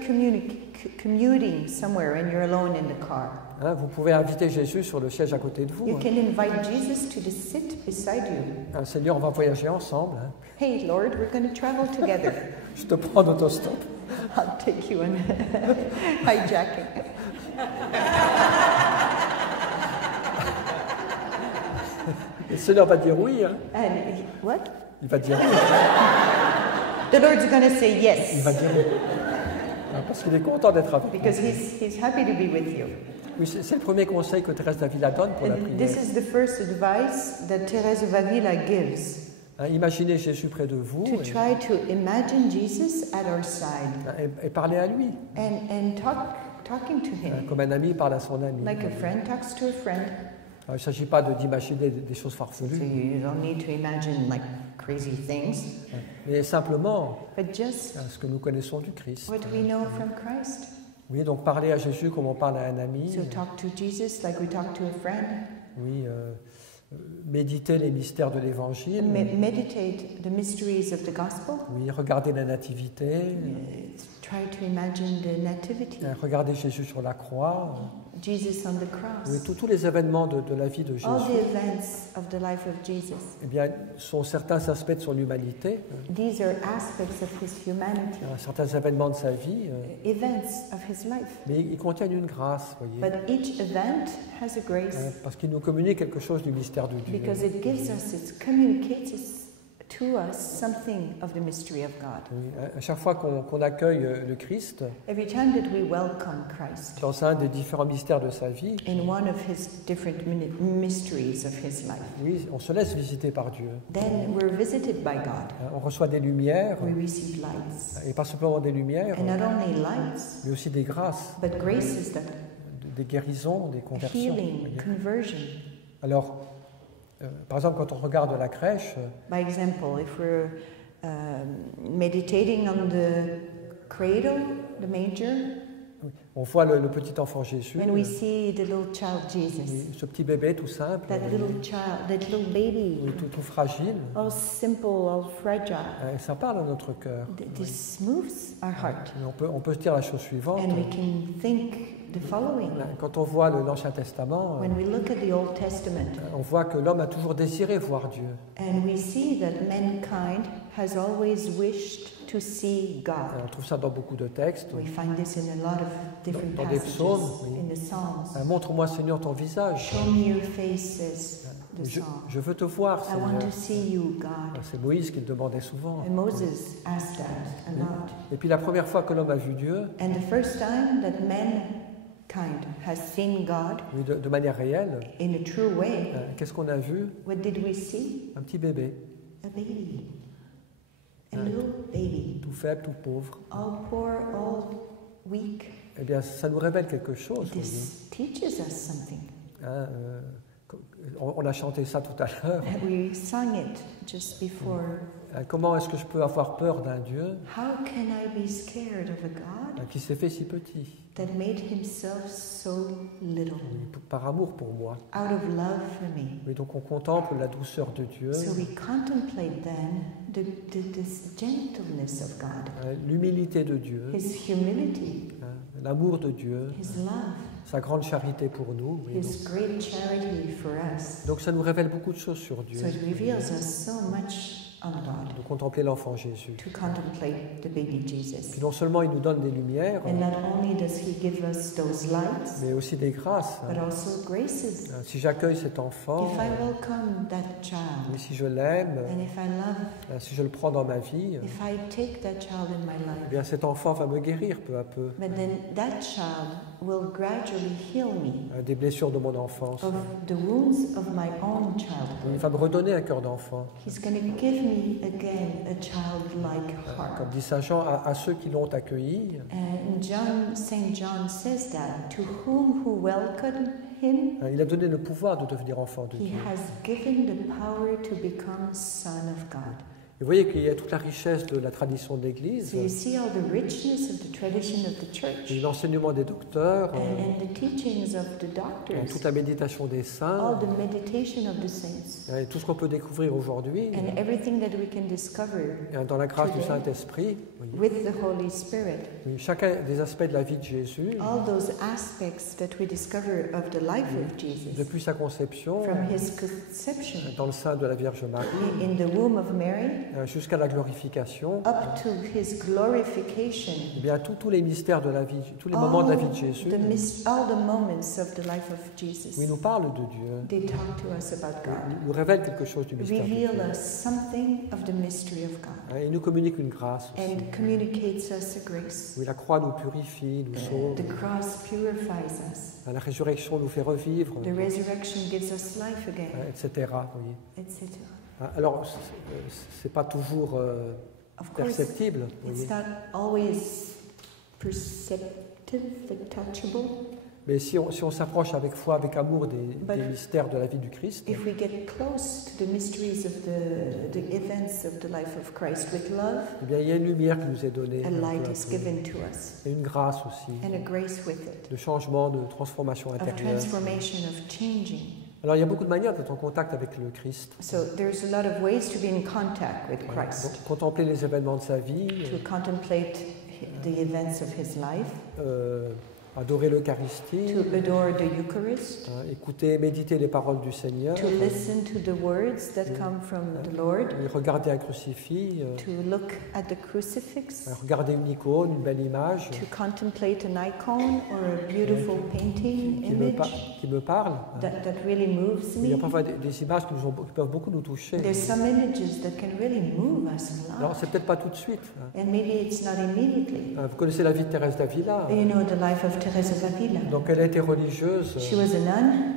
commuting somewhere and you're alone in the car, hein, vous pouvez inviter Jésus sur le siège à côté de vous. you Hein. can invite Jesus to just sit beside you. Hein, Seigneur, on va voyager ensemble. Hein. Hey, Lord, we're going to travel together. Je te prends d'autostop. I'll take you on hijacking. Et le Seigneur va dire oui. Hein. What? Il va dire oui. The Lord's going to say Il yes, va dire oui. Hein, parce qu'il est content d'être avec nous. because He's happy to be with you. Oui, c'est le premier conseil que Thérèse d'Avila donne pour la And this prière. is the first advice that Teresa of Avila gives, Hein, imaginez Jésus près de vous to try to imagine Jesus at our side et parler à lui. and talking to Hein, Him, comme un ami parle à son ami. like a friend talks to a friend. Il ne s'agit pas d'imaginer des choses So farfelues, you don't need to imagine like crazy things, hein, mais simplement but just hein, ce que nous connaissons du Christ. what we know from Christ. Oui, donc parler à Jésus comme on parle à un ami. So talk to Jesus like we talk to a friend. Oui, méditer les mystères de l'Évangile. Meditate the mysteries of the gospel. Oui, regarder la nativité. Try to imagine the nativity, Regarder Jésus sur la croix. Jesus on the cross. Oui, tous les événements de la vie de All Jésus, the events of the life of Jesus. eh bien, sont certains aspects de son humanité, These are aspects of His humanity, certains événements de sa vie, events of His life. mais ils contiennent une grâce, voyez, But each event has a grace parce qu'ils nous communiquent quelque chose du mystère de Dieu. because it gives us, it communicates to us something of the mystery of God. Oui, à chaque fois qu'on accueille le Christ Every time that we welcome Christ dans un des différents mystères de sa vie, in one of His different mysteries of His life, oui, on se laisse visiter par Dieu. then we're visited by God. On reçoit des lumières, We receive lights. et pas simplement des lumières, And not only lights, mais aussi des grâces, but graces that des guérisons, des conversions. healing, voyez. conversion. Alors, par exemple, quand on regarde la crèche, By example, if we're meditating on the cradle, the manger, on voit le petit enfant Jésus, and we see the little child Jesus, oui, ce petit bébé tout simple, that little child, that little baby, oui, tout fragile, all simple, all fragile. et ça parle à notre cœur. This moves our heart, Et on peut se dire la chose suivante. and we can think the following. Quand on voit l'Ancien Testament, When we look at the Old Testament, on voit que l'homme a toujours désiré voir Dieu. and we see that mankind has always wished to see God. On trouve ça dans beaucoup de textes. We find this in a lot of different Dans des passages psaumes, oui. in the Psalms. Montre-moi, Seigneur, ton visage. Show me your faces, the Je, psalm. je veux te voir, I want Seigneur. to see you, God. C'est Moïse qui le demandait souvent. And Moses asked that a lot. Et puis la première fois que l'homme a vu Dieu, And the first time that mankind has seen God oui, de manière réelle, in a true way, qu'est-ce qu'on a vu? what did we see? Un petit bébé, A baby. A little baby. tout faible, tout pauvre. All poor, all weak. Eh bien, ça nous révèle quelque chose. voyez. This teaches us something. Hein, on a chanté ça tout à l'heure. We sang it just before Comment est-ce que je peux avoir peur d'un Dieu How can I be scared of a God qui s'est fait si petit, that made himself so little par amour pour moi? out of love for me? Et donc on contemple la douceur de Dieu, So we contemplate then this gentleness of God, l'humilité de Dieu, his humility, l'amour de Dieu, his love, sa grande charité pour nous. Et his great charity for us. donc ça nous révèle beaucoup de choses sur Dieu, So it reveals us so much on God, de contempler l'enfant Jésus. to contemplate the baby Jesus. Puis non seulement il nous donne des lumières, And not only does he give us those lights, mais aussi des grâces. but also graces. Si j'accueille cet enfant, If I welcome that child, mais si je l'aime, and if I love, si je le prends dans ma vie, if I take that child in my eh life, bien cet enfant va me guérir peu à peu but then that child will gradually heal me des blessures de mon enfance. of the wounds of my own Il childhood. va me redonner un cœur d'enfant. He's going to give me again a childlike heart. Comme dit Saint Jean, à ceux qui l'ont accueilli, And Saint John says that to whom who welcomed him, il a donné le pouvoir de devenir enfant de he Dieu. has given the power to become son of God. Et vous voyez qu'il y a toute la richesse de la tradition de l'Église, So you see all the richness of the tradition of the church, et l'enseignement des docteurs, and the teachings of the doctors, toute la méditation des all saints, the meditation of the saints, et tout ce qu'on peut découvrir aujourd'hui and everything that we can discover dans la grâce du Saint-Esprit. with the Holy Spirit. Chacun des aspects de la vie de Jésus, All those aspects that we discover of the life of Jesus, depuis sa conception, from his conception dans le sein de la Vierge Marie, in the womb of Mary, jusqu'à la glorification, up to his glorification, eh bien tous les mystères de la vie, tous les moments de la vie de Jésus, all the moments of the life of Jesus, où il nous parle de Dieu, they talk to us about God, nous révèle quelque chose du mystère de Dieu. reveal us something of the mystery of God, Il nous communique une grâce aussi. and communicates us a grace. Oui, la croix nous purifie, nous sauve. The cross purifies us. La résurrection nous fait revivre, The resurrection gives us life again, etc. Oui. etc. Alors, c'est pas toujours Of course, perceptible. Vous voyez. it's not always perceptive, touchable. Mais si on s'approche avec foi, avec amour des mystères de la vie du Christ, If we get close to the mysteries of the events of the life of Christ with love, eh bien, il y a une lumière qui nous est donnée, a peu light à is peu. given to us, Et une grâce aussi, and a grace with it, de changement, de transformation of intérieure. transformation, of changing. Alors, il y a beaucoup de manières d'être en contact avec le Christ. So there's a lot of ways to be in contact with Christ, Donc, contempler les événements de sa vie, to contemplate the events of his life, adorer l'Eucharistie, to adore the Eucharist, écouter, méditer les paroles du Seigneur, to listen to the words that come from the Lord, regarder un crucifix, to look at the crucifix, regarder une icône, une belle image to contemplate an icon or a beautiful painting, image qui me parle. that really moves Il y a me. parfois des images qui peuvent beaucoup nous toucher. There's some images that can really move us a Alors, lot, c'est peut-être pas tout de suite. and maybe it's not immediately. Vous connaissez la vie de Thérèse d'Avila. You know the life of Teresa d'Avila. Donc, elle a été religieuse. She was a nun,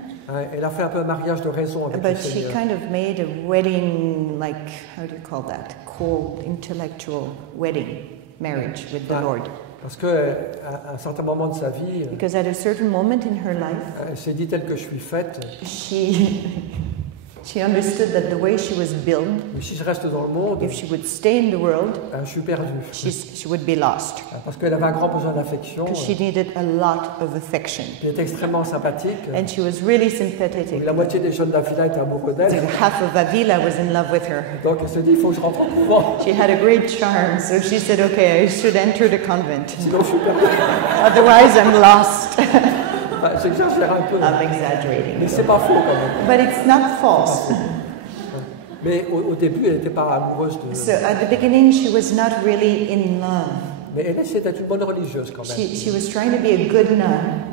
Elle a fait un peu un mariage de raison avec le but she Seigneur. kind of made a wedding, like, how do you call that? Cold, intellectual wedding, marriage with the Lord. Parce qu'à un certain moment de sa vie, Because at a certain moment in her life, elle s'est dit telle que je suis faite, she understood that the way she was built, mais si je reste dans le monde, if she would stay in the world, je suis perdu. she would be lost. Parce qu'elle avait un grand besoin d'affection. Because she needed a lot of affection. Elle était extrêmement sympathique. And she was really sympathetic. La moitié des jeunes d'Avila étaient amoureux d'elle. Half of Avila was in love with her. Donc elle se dit, il faut que je rentre au couvent. She had a great charm, so she said, okay, I should enter the convent. Sinon je suis perdu. Otherwise, I'm lost. J'exagère un peu. I'm exaggerating. Mais c'est pas faux quand même. But it's not false. Mais au début, elle n'était pas amoureuse de... So at the beginning, she was not really in love. Mais elle essayait d'être une bonne religieuse quand même. She was trying to be a good nun,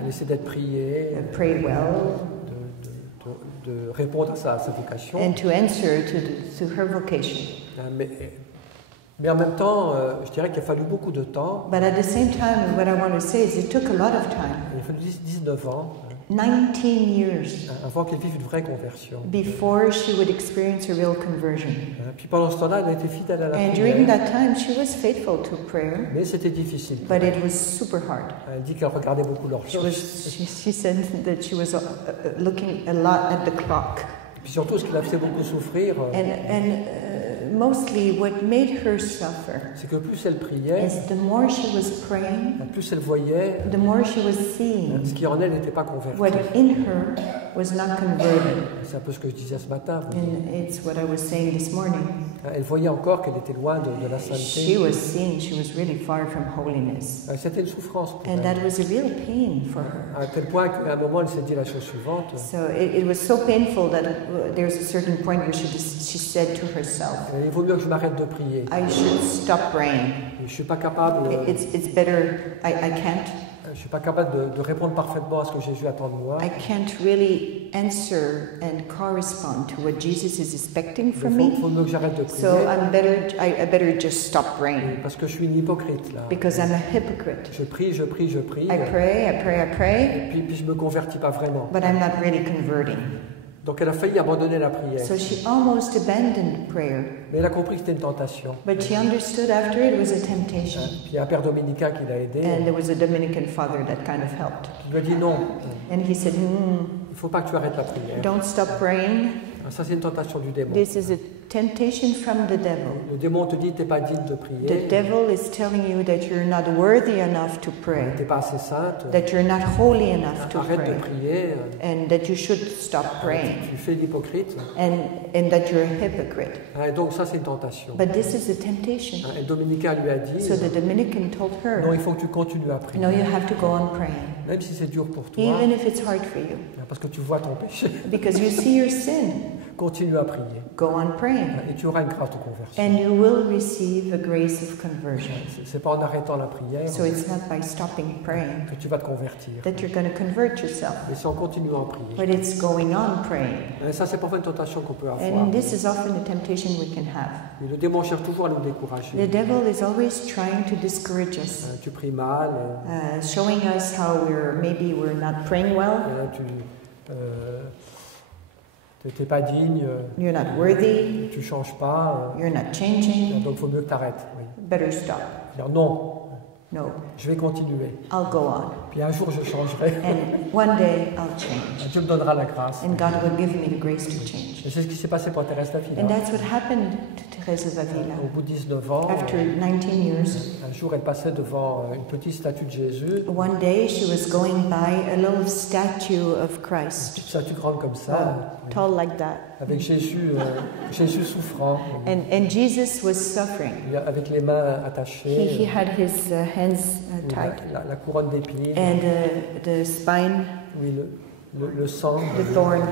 Elle essayait d'être priée, pray well, de répondre à sa vocation. and to answer to her vocation. Mais en même temps, je dirais qu'il a fallu beaucoup de temps. But at the same time, what I want to say is it took a lot of time, Il a fallu 19 ans 19 years, avant qu'elle vive une vraie conversion. before she would experience a real conversion. Puis pendant ce temps-là, elle a été fidèle à la And during prière. that time, she was faithful to prayer, Mais c'était difficile. but it was super hard. Elle dit qu'elle regardait beaucoup l'horloge. She said that she was looking a lot at the clock. Puis surtout, ce qui la faisait beaucoup souffrir, mostly what made her suffer c'est que plus elle priait, is the more she was praying, plus elle voyait the more she was seeing ce qui en elle n'était pas converti. what in her was not converted. C'est un peu ce que je disais ce matin. And it's what I was saying this morning. Elle voyait encore qu'elle était loin de la She sainteté. was seeing she was really far from holiness. C'était une souffrance pour And elle. that was a real pain for her. À tel point qu'à un moment, elle s'est dit la chose suivante. So it was so painful that there's a certain point where she said to herself, Il vaut mieux que je m'arrête de prier. I should stop praying. Je ne suis pas capable, It's better, I can't. je suis pas capable de répondre parfaitement à ce que Jésus attend de moi. I can't really answer and correspond to what Jesus is expecting from Il me. faut mieux que j'arrête de prier. So I better just stop praying Parce que je suis une hypocrite là. because I'm a hypocrite. Je prie. I pray, Et puis je me convertis pas vraiment. but I'm not really converting. Donc elle a failli abandonner la prière. So she almost abandoned prayer, Mais elle a compris que c'était une tentation. but she understood after it was a temptation. Puis il y a un père dominicain qui l'a aidé. And there was a Dominican father that kind of helped. Il lui a dit non, And he said, il ne faut pas que tu arrêtes la prière. don't stop praying. Ça c'est une tentation du démon. This is a temptation from the devil. Le démon te dit tu n'es pas digne de The prier. devil is telling you that you're not worthy enough to Tu pray, n'es pas assez sainte. that you're not holy enough to Arrête de pray, prier. and that you should stop praying, Tu fais l'hypocrite. and that you're a hypocrite. Et donc ça c'est une tentation. But this is a temptation. Et le dominicain lui a dit So the Dominican told non, il her, faut que tu continues à prier. no, you have to go on praying, Même si c'est dur pour toi, even if it's hard for you, parce que tu vois ton péché, because you see your sin. continue à prier. Go on praying, Et tu auras une grâce de conversion. and you will receive a grace of conversion. C'est pas en arrêtant la prière So it's not by stopping praying que tu vas te convertir. that you're going to convert yourself, Mais c'est en continuant à prier. but it's going on praying. Et ça, c'est parfois une tentation qu'on peut avoir. And this is often a temptation we can have. Et le démon cherche toujours à nous décourager. The devil is always trying to discourage us, Tu pries mal, showing us how maybe we're not praying well, tu n'es pas digne, you're not worthy, tu ne changes pas, you're not changing, donc il vaut mieux que tu arrêtes. Oui. better stop. Dire non, No, je vais continuer. I'll go on. Puis un jour, je changerai. And one day I'll change. Dieu me donnera la grâce. And God will give me the grace to change. Et c'est ce qui s'est passé pour Thérèse d'Avila. And that's what happened to Teresa d'Avila. Au bout de 19 ans, After 19 years, un jour, elle passait devant une petite statue de Jésus, one day she was going by a little statue of une Christ, petite statue grande comme ça, tall like that. avec Jésus, Jésus souffrant, And Jesus was suffering. avec les mains He attachées, had his hands tied, la couronne d'épines, and the spine, oui, le sang, the thorn,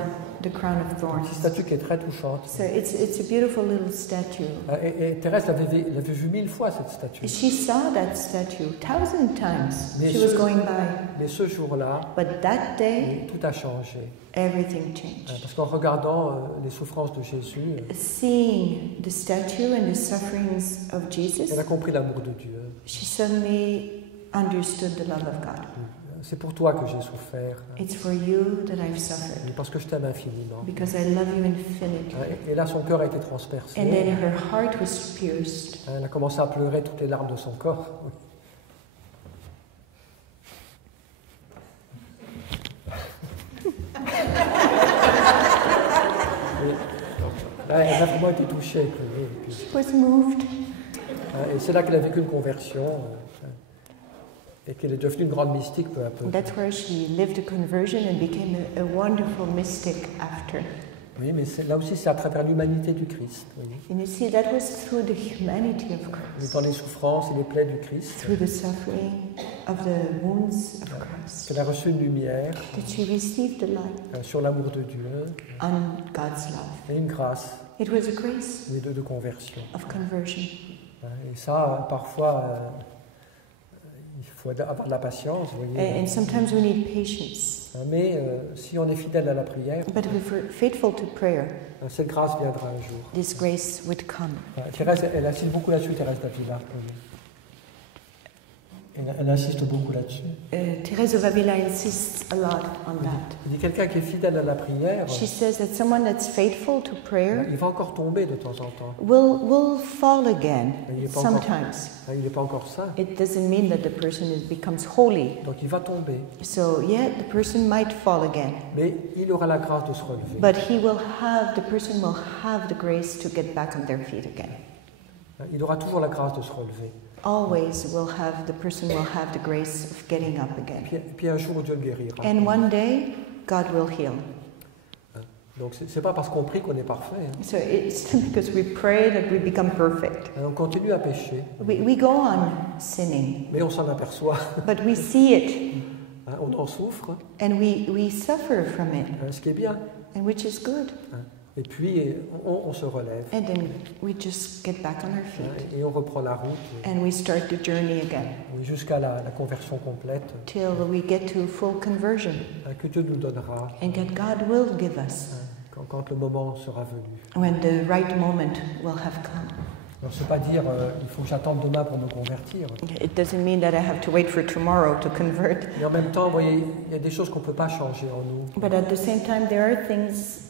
the crown of une petite thorns. statue qui est très touchante. So it's a beautiful little statue. Et Thérèse l'avait vue 1000 fois, cette statue. She saw that statue 1,000 times. Mais She was going by. Mais ce jour-là, But that day, tout a changé. everything changed. Parce qu'en regardant les souffrances de Jésus, Seeing the statue and the sufferings of Jesus, elle a compris l'amour de Dieu. she suddenly understood the love of God. C'est pour toi que j'ai souffert, It's for you that I've suffered, parce que je t'aime infiniment. because I love you infinitely. Et là, son cœur a été transpercé. And then her heart was pierced. Elle a commencé à pleurer toutes les larmes de son corps. Là, elle a vraiment été touchée. She was moved. Et c'est là qu'elle a vécu une conversion et qu'elle est devenue une grande mystique peu à peu. That's where she lived a conversion and became a wonderful mystic after. Oui, mais là aussi, c'est à travers l'humanité du Christ. Oui. And you see, that was through the humanity of Christ, Dans les souffrances et les plaies du Christ, through the suffering of the wounds of Christ, qu'elle a reçu une lumière that she received the light sur l'amour de Dieu on God's love. et une grâce It was a grace de conversion. of conversion. Et ça, parfois, il faut avoir de la patience, vous voyez. And sometimes we need patience. Mais si on est fidèle à la prière, But if we're faithful to prayer, cette grâce viendra un jour. this grace would come. Thérèse, elle insiste beaucoup là-dessus, Thérèse d'Avila. Elle insiste beaucoup là-dessus. Thérèse of Avila insists a lot on that. Il dit quelqu'un qui est fidèle à la prière, She says that someone that's faithful to prayer il va encore tomber de temps en temps. will fall again Il n'est pas sometimes. Il n'est pas encore saint, It doesn't mean that the person becomes holy. donc il va tomber. So yeah, the person might fall again, Mais il aura la grâce de se relever. but the person will have the grace to get back on their feet again. Il aura toujours la grâce de se relever. Always the person will have the grace of getting up again. Puis un jour, Dieu le guérira. And one day, God will heal. Donc c'est pas parce qu'on prie qu'on est parfait. So it's not because we pray that we become perfect. On continue à pécher. We go on sinning, Mais on s'en aperçoit. but we see it On en souffre, and we suffer from it, ce qui est bien. and which is good. Et puis on se relève. And then we just get back on our feet Et on reprend la route and we start the journey again jusqu'à la conversion complète till we get to full conversion, que Dieu nous donnera and that God will give us quand le moment sera venu. when the right moment will have come. Alors, c'est pas dire il faut que j'attende demain pour me convertir. It doesn't mean that I have to wait for tomorrow to convert, Mais en même temps, vous voyez, il y a des choses qu'on ne peut pas changer en nous. but at the same time there are things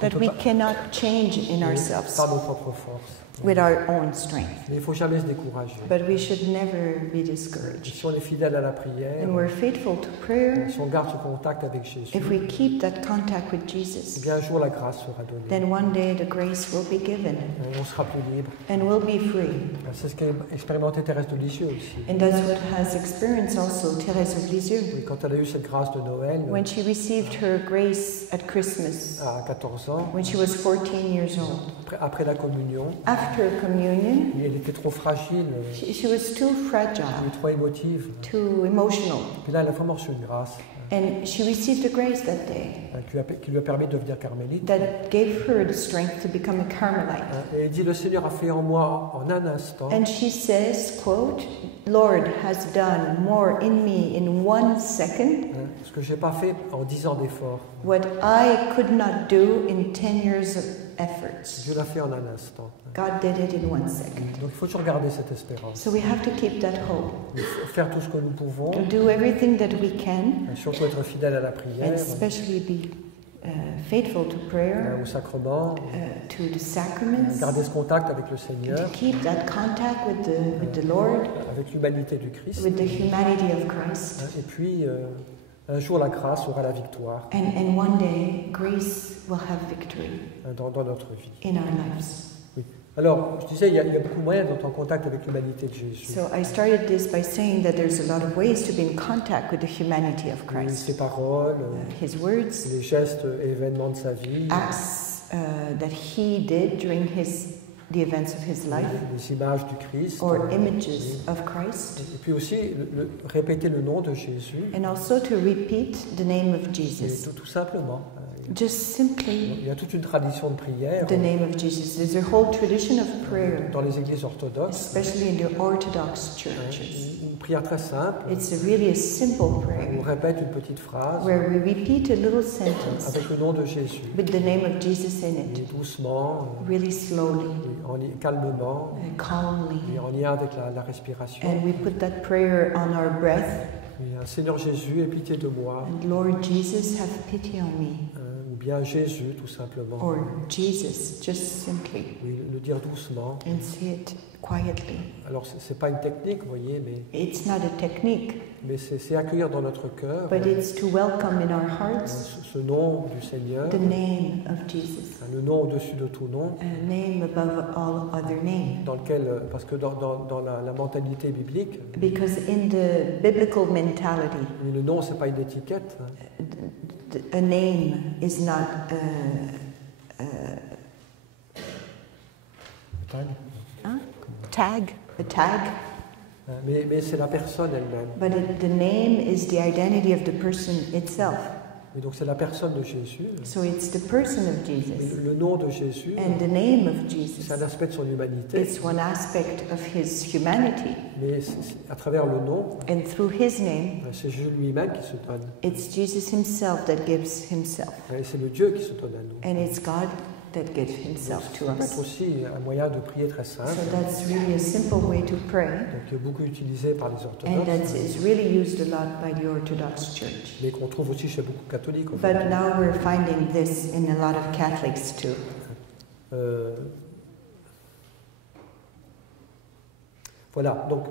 that we cannot change in ourselves Par nos propres forces. with our own strength. Mais il ne faut jamais se décourager. But we should never be Et discouraged. si on est fidèle à la prière, And we're faithful to prayer, si on garde ce contact avec Jésus, if we keep that contact with eh Jesus, bien un jour la grâce sera donnée. then one day the grace will be given Et on sera plus libre. and we'll be free. C'est ce qu'a expérimenté Thérèse de Lisieux aussi. And that's what has experienced also Thérèse of Lisieux. Et quand elle a eu cette grâce de Noël, When she received her grace at Christmas, à 14 ans, when she was 14 years old, après la communion, after communion, elle était trop fragile, she was too fragile, trop émotive. too emotional. Puis là, elle a vraiment reçu une grâce And she received a grace that day qui lui a permis de devenir carmélite. that gave her the strength to become a Carmelite. Et elle dit, le Seigneur a fait en moi en un instant And she says, quote, Lord has done more in me in 1 second ce que je n'ai pas fait en 10 ans d'efforts. what I could not do in 10 years of efforts. Dieu l'a fait en un instant. God did it in 1 second. Donc il faut toujours garder cette espérance. So we have to keep that hope. Il faut faire tout ce que nous pouvons, Do everything that we can, surtout être fidèle à la and prière, especially be faithful to prayer, au sacrement, to the sacraments, garder ce contact avec le to Seigneur, keep that contact with the Lord, avec l'humanité du Christ. with the humanity of Christ. Et puis, un jour, la grâce aura la victoire And one day, grace will have victory dans notre vie. in our lives. Oui. Alors, je disais, il y a beaucoup de moyens d'être en contact avec l'humanité de Jésus. So I started this by saying that there's a lot of ways to be in contact with the humanity of Christ. Ses paroles, His words, les gestes et événements de sa vie, acts that he did during the events of his life, les images du Christ, or images of Christ, et puis aussi répéter le nom de Jésus, and also to repeat the name of et Jesus. tout simplement. Just simply Il y a toute une tradition de prière the name of Jesus. There's a whole tradition of prayer, dans les églises orthodoxes, especially in the Orthodox churches. une prière très simple, It's really a simple on prayer répète une petite phrase where we repeat a little sentence avec le nom de Jésus, with the name of Jesus in et it, doucement, really slowly, calmement, calmly. et en lien avec la respiration. And we put that prayer on our breath. Et, Seigneur Jésus, aie pitié de moi, And Lord Jesus, have pity on me. ou bien Jésus, tout simplement. Or Jesus, just simply. Oui, le dire doucement. And say it quietly. Alors, c'est pas une technique, vous voyez, It's not a technique, mais c'est accueillir dans notre cœur but it's to welcome in our hearts ce nom du Seigneur, the name of Jesus. le nom au-dessus de tout nom, A name above all other name. dans lequel, parce que dans la mentalité biblique, Because in the biblical mentality, le nom, c'est pas une étiquette, a name is not a tag, mais c'est la personne elle-même. but the name is the identity of the person itself. Et donc c'est la personne de Jésus. So it's the person of Jesus. Le nom de Jésus, And the name of Jesus, c'est un aspect de son humanité, it's one aspect of his humanity. mais à travers le nom, And through his name, c'est Jésus lui-même qui se donne. it's Jesus himself that gives himself. Et c'est le Dieu qui se donne à nous. And it's God that gave himself to Ça peut être us. aussi un moyen de prier très simple, So that's really a simple way to pray, donc qui est beaucoup utilisé par les and orthodoxes, that is really used a lot by the Orthodox Church. mais qu'on trouve aussi chez beaucoup de catholiques But aujourd'hui. now we're finding this in a lot of Catholics too. Voilà, donc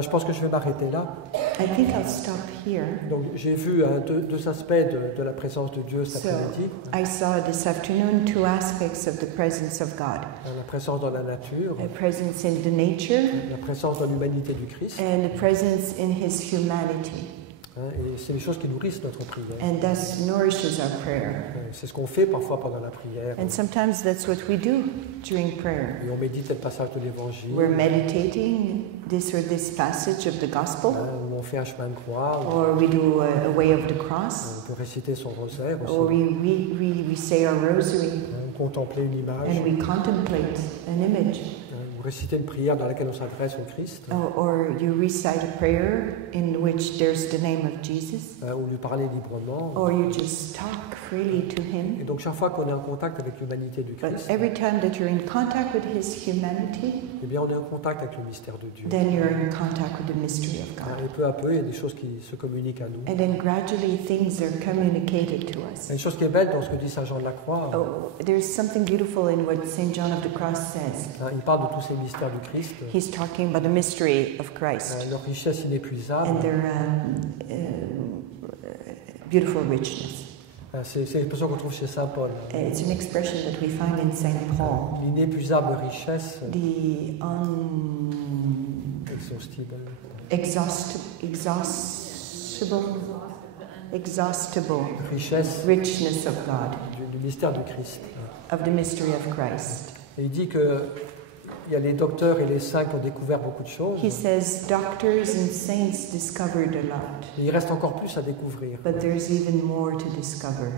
je pense que je vais m'arrêter là. I think I'll stop here. Donc j'ai vu deux aspects de la présence de Dieu cet So après-midi. I saw this afternoon 2 aspects of the presence of God. La présence dans la nature, A presence in the nature la présence dans l'humanité du Christ. and a presence in his humanity. Et c'est les choses qui nourrissent notre prière. And thus nourishes our prayer. C'est ce qu'on fait parfois pendant la prière. And sometimes that's what we do during prayer. Et on médite tel passage de l'Évangile, We're meditating this or this passage of the gospel, où on fait un chemin de croix, où or we do a way of the cross, on peut réciter son rosaire aussi, or we say our rosary contempler une image, and we contemplate an image, ou réciter une prière dans laquelle on s'adresse au Christ, or you recite a prayer in which there's the name of Jesus, ou lui parler librement. or you just talk freely to him. Et donc chaque fois qu'on est en contact avec l'humanité du But Christ, every time that you're in contact with his humanity, eh bien on est en contact avec le mystère de Dieu. then you're in contact with the mystery of God. Et peu à peu, il y a des choses qui se communiquent à nous. And then gradually things are communicated to us. Une chose qui est belle dans ce que dit Saint Jean de la Croix, Oh, there's something beautiful in what St. John of the Cross says. il parle de tous ces mystères du Christ, He's talking about the mystery of Christ leur richesse inépuisable. and their beautiful richness. C'est l'expression qu'on trouve chez Saint Paul. It's an expression that we find in St. Paul. L'inépuisable richesse The exhaustible richesse richness of God, du mystère du Christ. of the mystery of Christ. Et il dit que il y a les docteurs et les saints qui ont découvert beaucoup de choses, He says doctors and saints discovered a lot, mais il reste encore plus à découvrir. but there's even more to discover.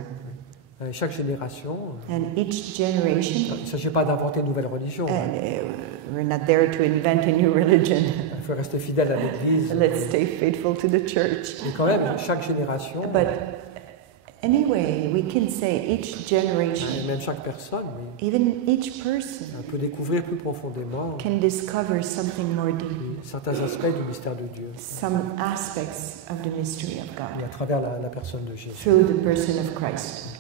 Chaque génération, And each generation, il ne s'agit pas d'inventer une nouvelle religion. and we're not there to invent a new religion. Il faut rester fidèle à l'Église. Let's stay faithful to the church. Mais quand même, chaque génération, But anyway, we can say each et generation, même chaque personne, oui, even each person, peut découvrir plus profondément can discover something more deep, certains aspects du mystère de Dieu, some aspects of the mystery of et God à travers la personne de Jésus. through the person of Christ.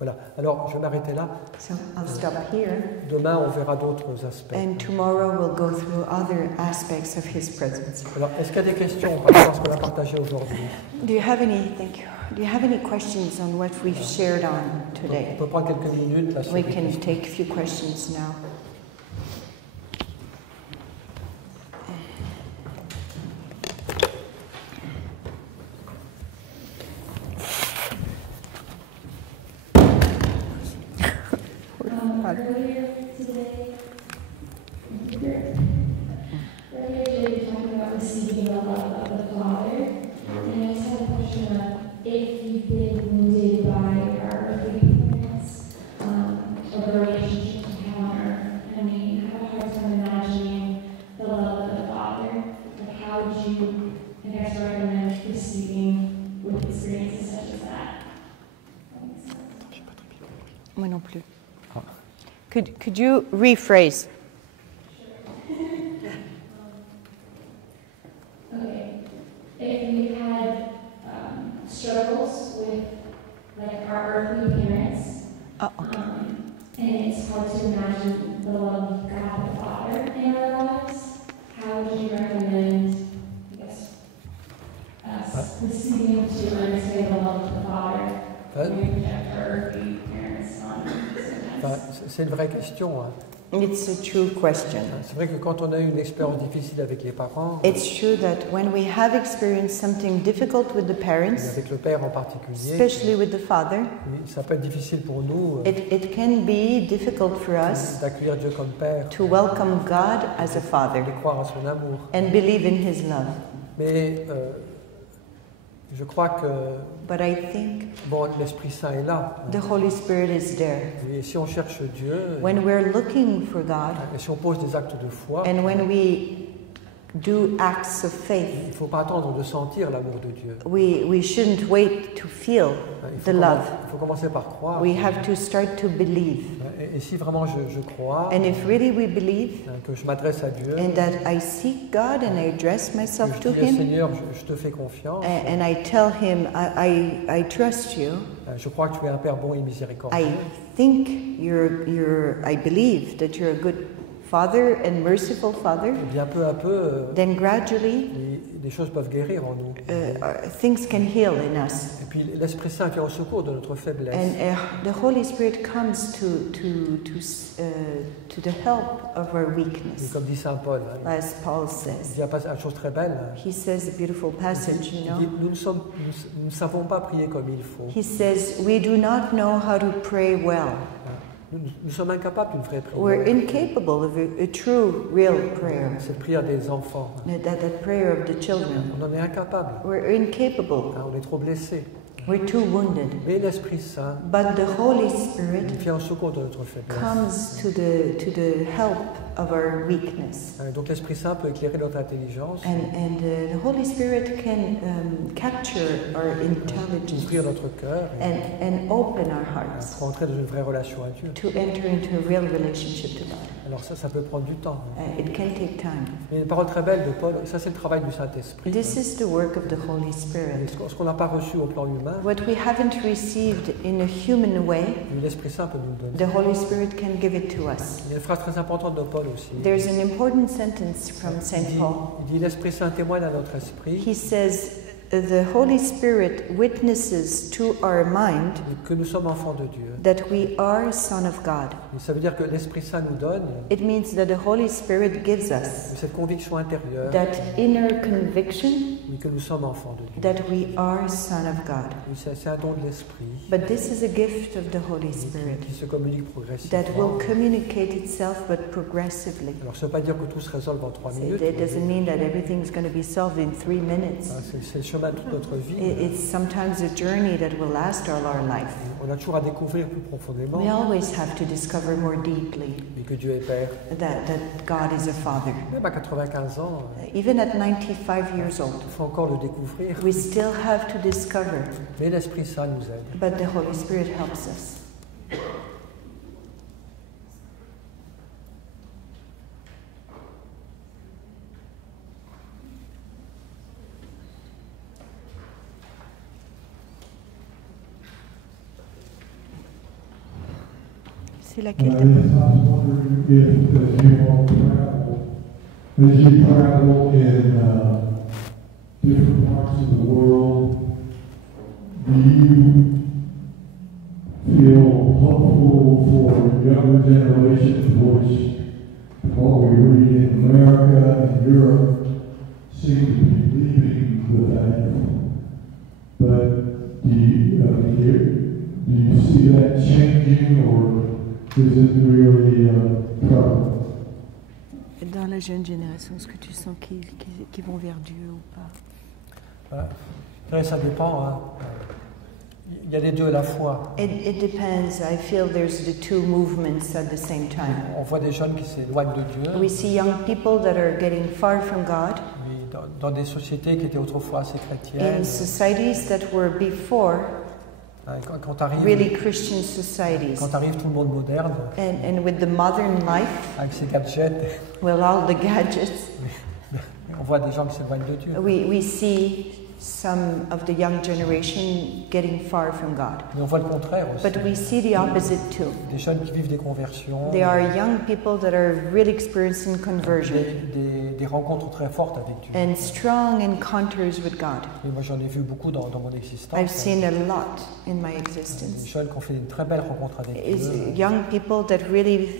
Voilà. Alors, je vais m'arrêter là. So I'll stop here, Demain, on verra d'autres aspects. and tomorrow we'll go through other aspects of His presence. Alors, est-ce qu'il y a des questions par rapport à ce qu'on a partagé aujourd'hui? Do you have any? Thank you. Do you have any questions on what we've shared on On today? peut prendre quelques minutes. Là, We can take a few questions now. Earlier today, you were talking about receiving the love of the Father, and I just had a question of if you've been wounded by our earthly parents, or the relationship we have on earth. I mean, I have a hard time imagining the love of the Father. Like, how would you, I guess, recommend receiving with experiences such as that? That makes sense. Moi non plus. Could you rephrase? Okay. If you had struggles with like our earthly parents, Oh, okay. and it's hard to imagine the love of God the Father in our lives, how would you recommend, I guess, us receiving to understand the love of the Father when we reject our earthly parents sometimes? C'est une vraie question. Hein. It's a true question. C'est vrai que quand on a eu une expérience difficile avec les parents, It's true that when we have experienced something difficult with the et parents, avec le père en particulier, especially with the father, oui, ça peut être difficile pour nous it can be difficult for us d'accueillir Dieu comme père, to welcome God as a father de croire à son amour. and believe in His love. Mais je crois que But I think bon, l'Esprit Saint est là. the Holy Spirit is there. Et si on cherche Dieu, When we're looking for God et si on pose des actes de foi, and when we do acts of faith. Il ne faut pas attendre de sentir l'amour de Dieu. We shouldn't wait to feel the love. Il faut commencer par croire. We have to start to believe. Et si vraiment je crois, And if really we believe, que je m'adresse à Dieu, and that I seek God and I address myself to je dis Him, Seigneur, je te fais confiance. and I tell Him, I trust you. Je crois que tu es un Père bon et miséricordieux. I think I believe that you're a good Father and merciful Father. Et bien peu à peu, Then gradually, les choses peuvent guérir en nous. things can heal in us. Et puis l'Esprit Saint vient au secours de notre faiblesse. And the Holy Spirit comes to the help of our Et weakness, comme dit Saint Paul, as Paul il says. dit une chose très belle. He says a beautiful passage, you Il know. dit, nous ne savons pas prier comme il faut. He says, we do not know how to pray well. Nous sommes incapables d'une vraie We're prière. incapable of a true, real prayer. Cette prière des enfants, That prayer of the children. on en est incapable. We're incapable. On est trop blessés. We're too wounded. Mais l'Esprit Saint, But the Holy il Spirit vient au secours de notre faiblesse. comes to the help of our weakness. Donc l'Esprit Saint peut éclairer notre intelligence, And the Holy Spirit can capture our intelligence ouvrir notre cœur and open our hearts pour entrer dans une vraie relation à Dieu. to enter into a real relationship to God. Alors ça peut prendre du temps. It can take time. Mais une parole très belle de Paul, ça c'est le travail du Saint-Esprit. This is the work of the Holy Et Spirit. ce qu'on n'a pas reçu au plan humain, What we haven't received in a human way, l'Esprit Saint peut nous le the donner. Holy Spirit can give it to us. Il y a une phrase très importante de Paul aussi. There's an important sentence from Il St. dit, Paul. il dit, l'Esprit Saint témoigne à notre esprit He says, the Holy Spirit witnesses to our mind que nous sommes enfants de Dieu. that we are son of God. Et ça veut dire que l'Esprit Saint nous donne It means that the Holy Spirit gives us cette conviction intérieure that inner conviction que nous sommes enfants de Dieu. that we are son of God. Et c'est un don de l'Esprit But this is a gift of the Holy Spirit qui se communique that progressivement. will communicate itself but progressively. Alors ça ne veut pas dire que tout se résolve en 3 So minutes. it doesn't mean that everything's going to be solved in 3 minutes. C'est le chemin de toute notre vie. It's sometimes a journey that will last all our life. On a toujours à découvrir plus profondément We always have to discover more deeply et que Dieu est Père. that God is a Father. Même à 95 ans, Even at 95 years old, il faut encore le découvrir. we still have to discover, Mais l'Esprit Saint nous aide. but the Holy Spirit helps us. C'est laquelle I was wondering if, as you travel in different parts of the world, do you feel hopeful for younger generations, which what we read in America and Europe seem to be leaving the faith? But do you see that changing, or is it really trouble? Dans la jeune génération, est-ce que tu sens qu'ils vont vers Dieu ou pas? Voilà. Après, ça dépend. Hein. Il y a les deux à la fois. It depends. I feel there's the two movements at the same time. On voit des jeunes qui s'éloignent de Dieu. We see young people that are getting far from God Mais dans des sociétés qui étaient autrefois assez chrétiennes. in societies that were before Hein, quand tu arrives, really Christian societies. tout le monde moderne, And with the modern life, avec ses gadgets, with all the gadgets, on voit des gens qui s'éloignent de Dieu. we see some of the young generation getting far from God. Mais on voit le contraire aussi. But we see the opposite too. Des jeunes qui vivent des conversions, There are young people that are really experiencing conversion des rencontres très fortes avec Dieu. and strong encounters with God. Et moi j'en ai vu beaucoup dans mon existence. I've seen a lot in my Des existence. jeunes qui ont fait une très belle rencontre avec It's Dieu. young people that really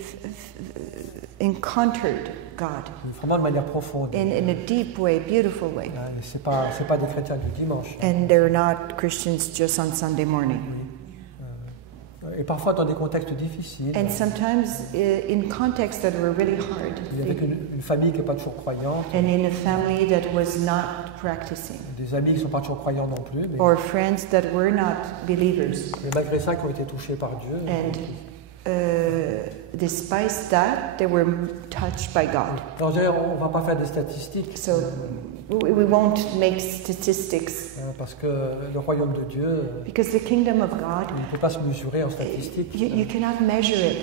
encountered God Vraiment de manière profonde. in a deep way, beautiful way. Hein, et c'est pas des chrétiens du dimanche. And they're not Christians just on Sunday morning. Et parfois dans des contextes difficiles. And sometimes in contexts that were really hard. Avec une famille qui n'est pas toujours croyante. And in a family that was not practicing. Des amis qui ne sont pas toujours croyants non plus. Or friends that were not believers. Mais malgré ça, qui ont été touchés par Dieu. And despised that, they were touched by God. Alors, je veux dire, on ne va pas faire des statistiques. So we won't make statistics Parce que le royaume de Dieu, because the kingdom of God, il ne peut pas se mesurer en statistiques. you cannot measure it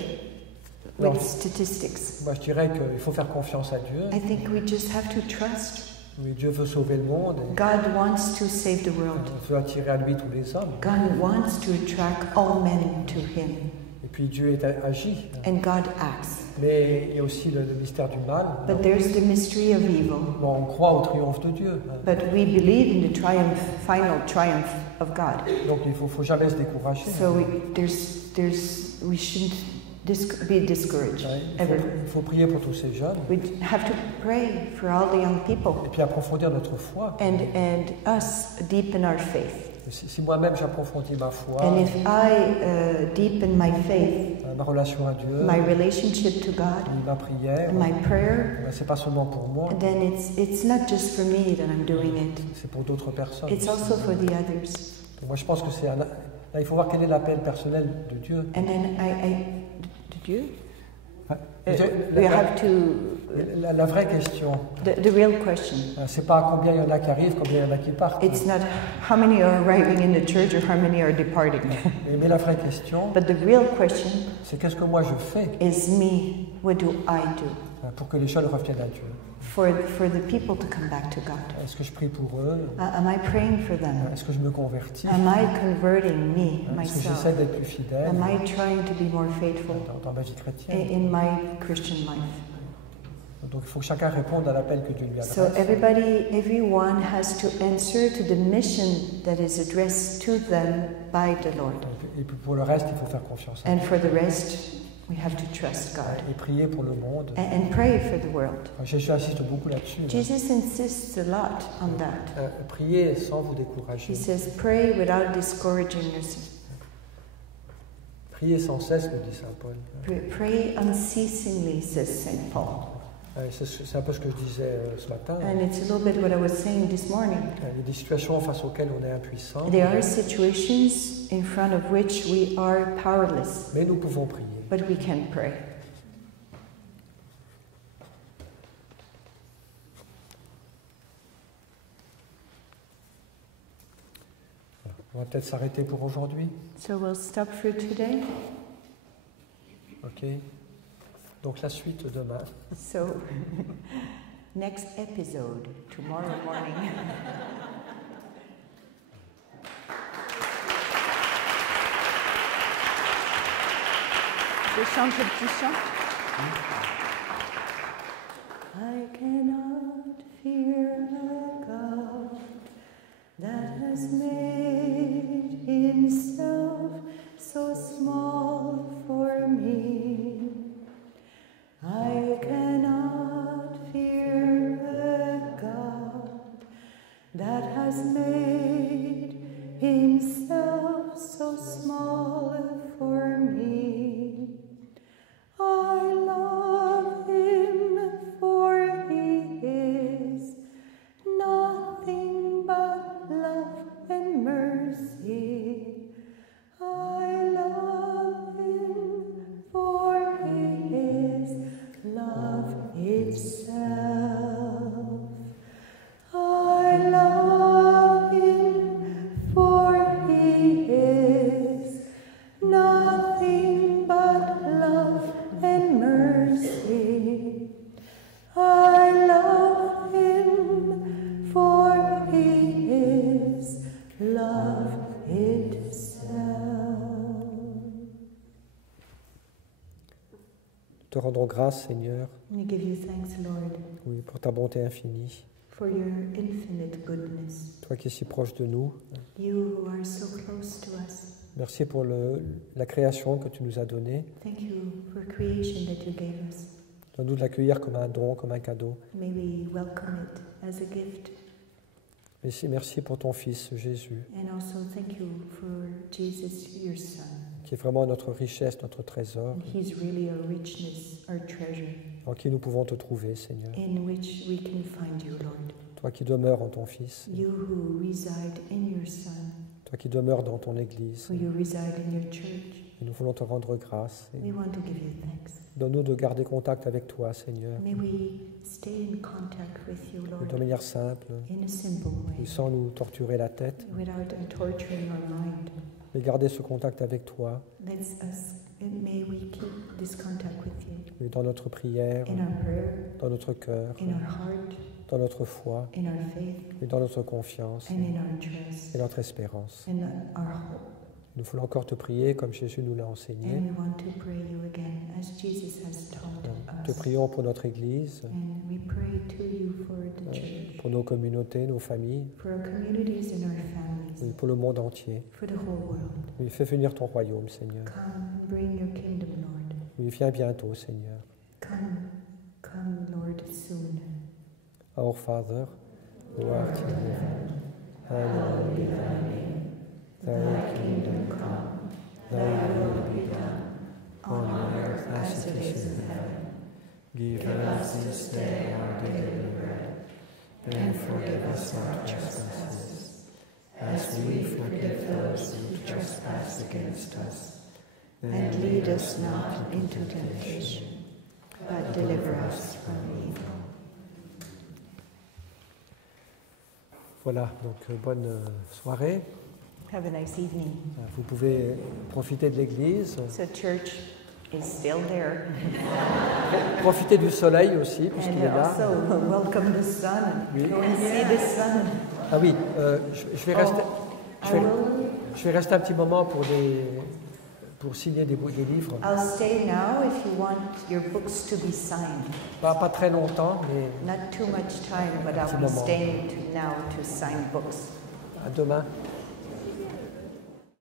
with Alors, statistics. moi, je dirais qu'il faut faire confiance à Dieu. I think we just have to trust. Oui, Dieu veut sauver le monde. God wants to save the world. Il veut attirer à lui tous les hommes. God wants to attract all men to Him. Et puis Dieu agit. And God acts. Mais il y a aussi le mystère du mal. But there's the mystery of evil. Bon, on croit au triomphe de Dieu. But we believe in the final triumph of God. Donc il ne faut jamais se décourager. So we shouldn't be discouraged ever. Il faut prier pour tous ces jeunes. We have to pray for all the young people Et puis approfondir notre foi. and us deepen our faith. Si moi-même j'approfondis ma foi, And if I deepen my faith, ma relation à Dieu, my relationship to God, ma prière, my prayer, c'est pas seulement pour moi, then it's not just for me that I'm doing it. c'est pour d'autres personnes. It's also for the others. Donc moi je pense que là, il faut voir quel est l'appel personnel de Dieu. And then did you? La- We have to. La vraie question, The real question. c'est pas combien il y en a qui arrivent, combien il y en a qui partent. It's not how many are arriving in the church or how many are departing. Mais la vraie question, But the real question c'est qu'est-ce que moi je fais is me. What do I do pour que les jeunes reviennent à Dieu? for the people to come back to God? Est-ce que je prie pour eux? Am I praying for them? Est-ce que je me convertis? Am I converting me, Est-ce que myself? j'essaie d'être plus fidèle Am I trying to be more faithful dans ma vie chrétienne? in my Christian life? Donc il faut que chacun réponde à l'appel que Dieu lui So adresse. everyone has to answer to the mission that is addressed to them by the Lord. Et puis pour le reste, il faut faire confiance à And Dieu. for the rest, we have to trust God Et prier pour le monde. and pray for the world. Jésus insiste beaucoup là-dessus. Jesus insists a lot on that. Priez sans vous He décourager. says, pray without discouraging yourself. Priez sans cesse, me dit Saint Paul. Pray unceasingly, says St. Paul. C'est un peu ce que je disais ce matin. And it's a little bit what I was saying this morning. Il y a des situations face auxquelles on est impuissant, There are situations in front of which we are powerless, mais nous pouvons prier. but we can pray. On va peut-être s'arrêter pour aujourd'hui. So we'll stop for today. Ok. Donc la suite demain. So, next episode, tomorrow morning. Je chante le petit chant. I cannot fear a God that has made himself so small for me. I cannot fear a God that has made himself so small for me. I love him for he is nothing but love and mercy. I love him for he is love itself. I love him for he is nothing but love and mercy. I love him for he is love itself. Te rendons grâce, Seigneur, We give you thanks, Lord, oui, pour ta bonté infinie. for your infinite goodness. Toi qui es si proche de nous. You who are so close to us. Merci pour la création que tu nous as donnée. Thank you for creation that you gave us. Donne-nous de l'accueillir comme un don, comme un cadeau. May we welcome it as a gift. Merci pour ton Fils, Jésus, And also thank you for Jesus, your Son. qui est vraiment notre richesse, notre trésor, And He's really our richness, our treasure, en qui nous pouvons te trouver, Seigneur. in which we can find you, Lord. Toi qui demeures en ton Fils, You who reside in your Son, toi qui demeures dans ton Église, who you reside in your church. Et nous voulons te rendre grâce. We want to give you thanks. Donne-nous de garder contact avec toi, Seigneur, May we stay in contact with you, de Lord, manière simple, in a simple way, sans nous torturer la tête, without torturing our mind. mais garder ce contact avec toi, May we keep this contact with you et dans notre prière, in our prayer, dans notre cœur, in our heart, dans notre foi, in our faith, et dans notre confiance and in our trust, et notre espérance. and our hope. Nous voulons encore te prier comme Jésus nous l'a enseigné. And we want to pray you again as Jesus has taught Te us. prions pour notre Église, And we pray to you for the church, pour nos communautés, nos familles, for our communities and our families, oui, pour le monde entier. for the whole world. Oui, fais venir ton royaume, Seigneur. Come, bring your kingdom, Lord. Oui, viens bientôt, Seigneur. Come, Lord, soon. Our Father, who art in heaven, hallowed be thy name. Thy kingdom come, thy will be done, on earth as it is in heaven. Give us this day our daily bread, and forgive us our trespasses, as we forgive those who trespass against us. And lead us not into temptation, but deliver us from evil. Voilà, donc bonne soirée. Have a nice evening. Vous pouvez profiter de l'église, So church is still there. profiter du soleil aussi, puisqu'il est And là. also welcome the sun. Oui. Go and see the sun. Ah oui, je vais rester, je vais rester un petit moment pour signer des livres. I'll stay now if you want your books to be signed. Pas très longtemps, mais Not too much time, but I'll be moment. staying now to sign books. à demain.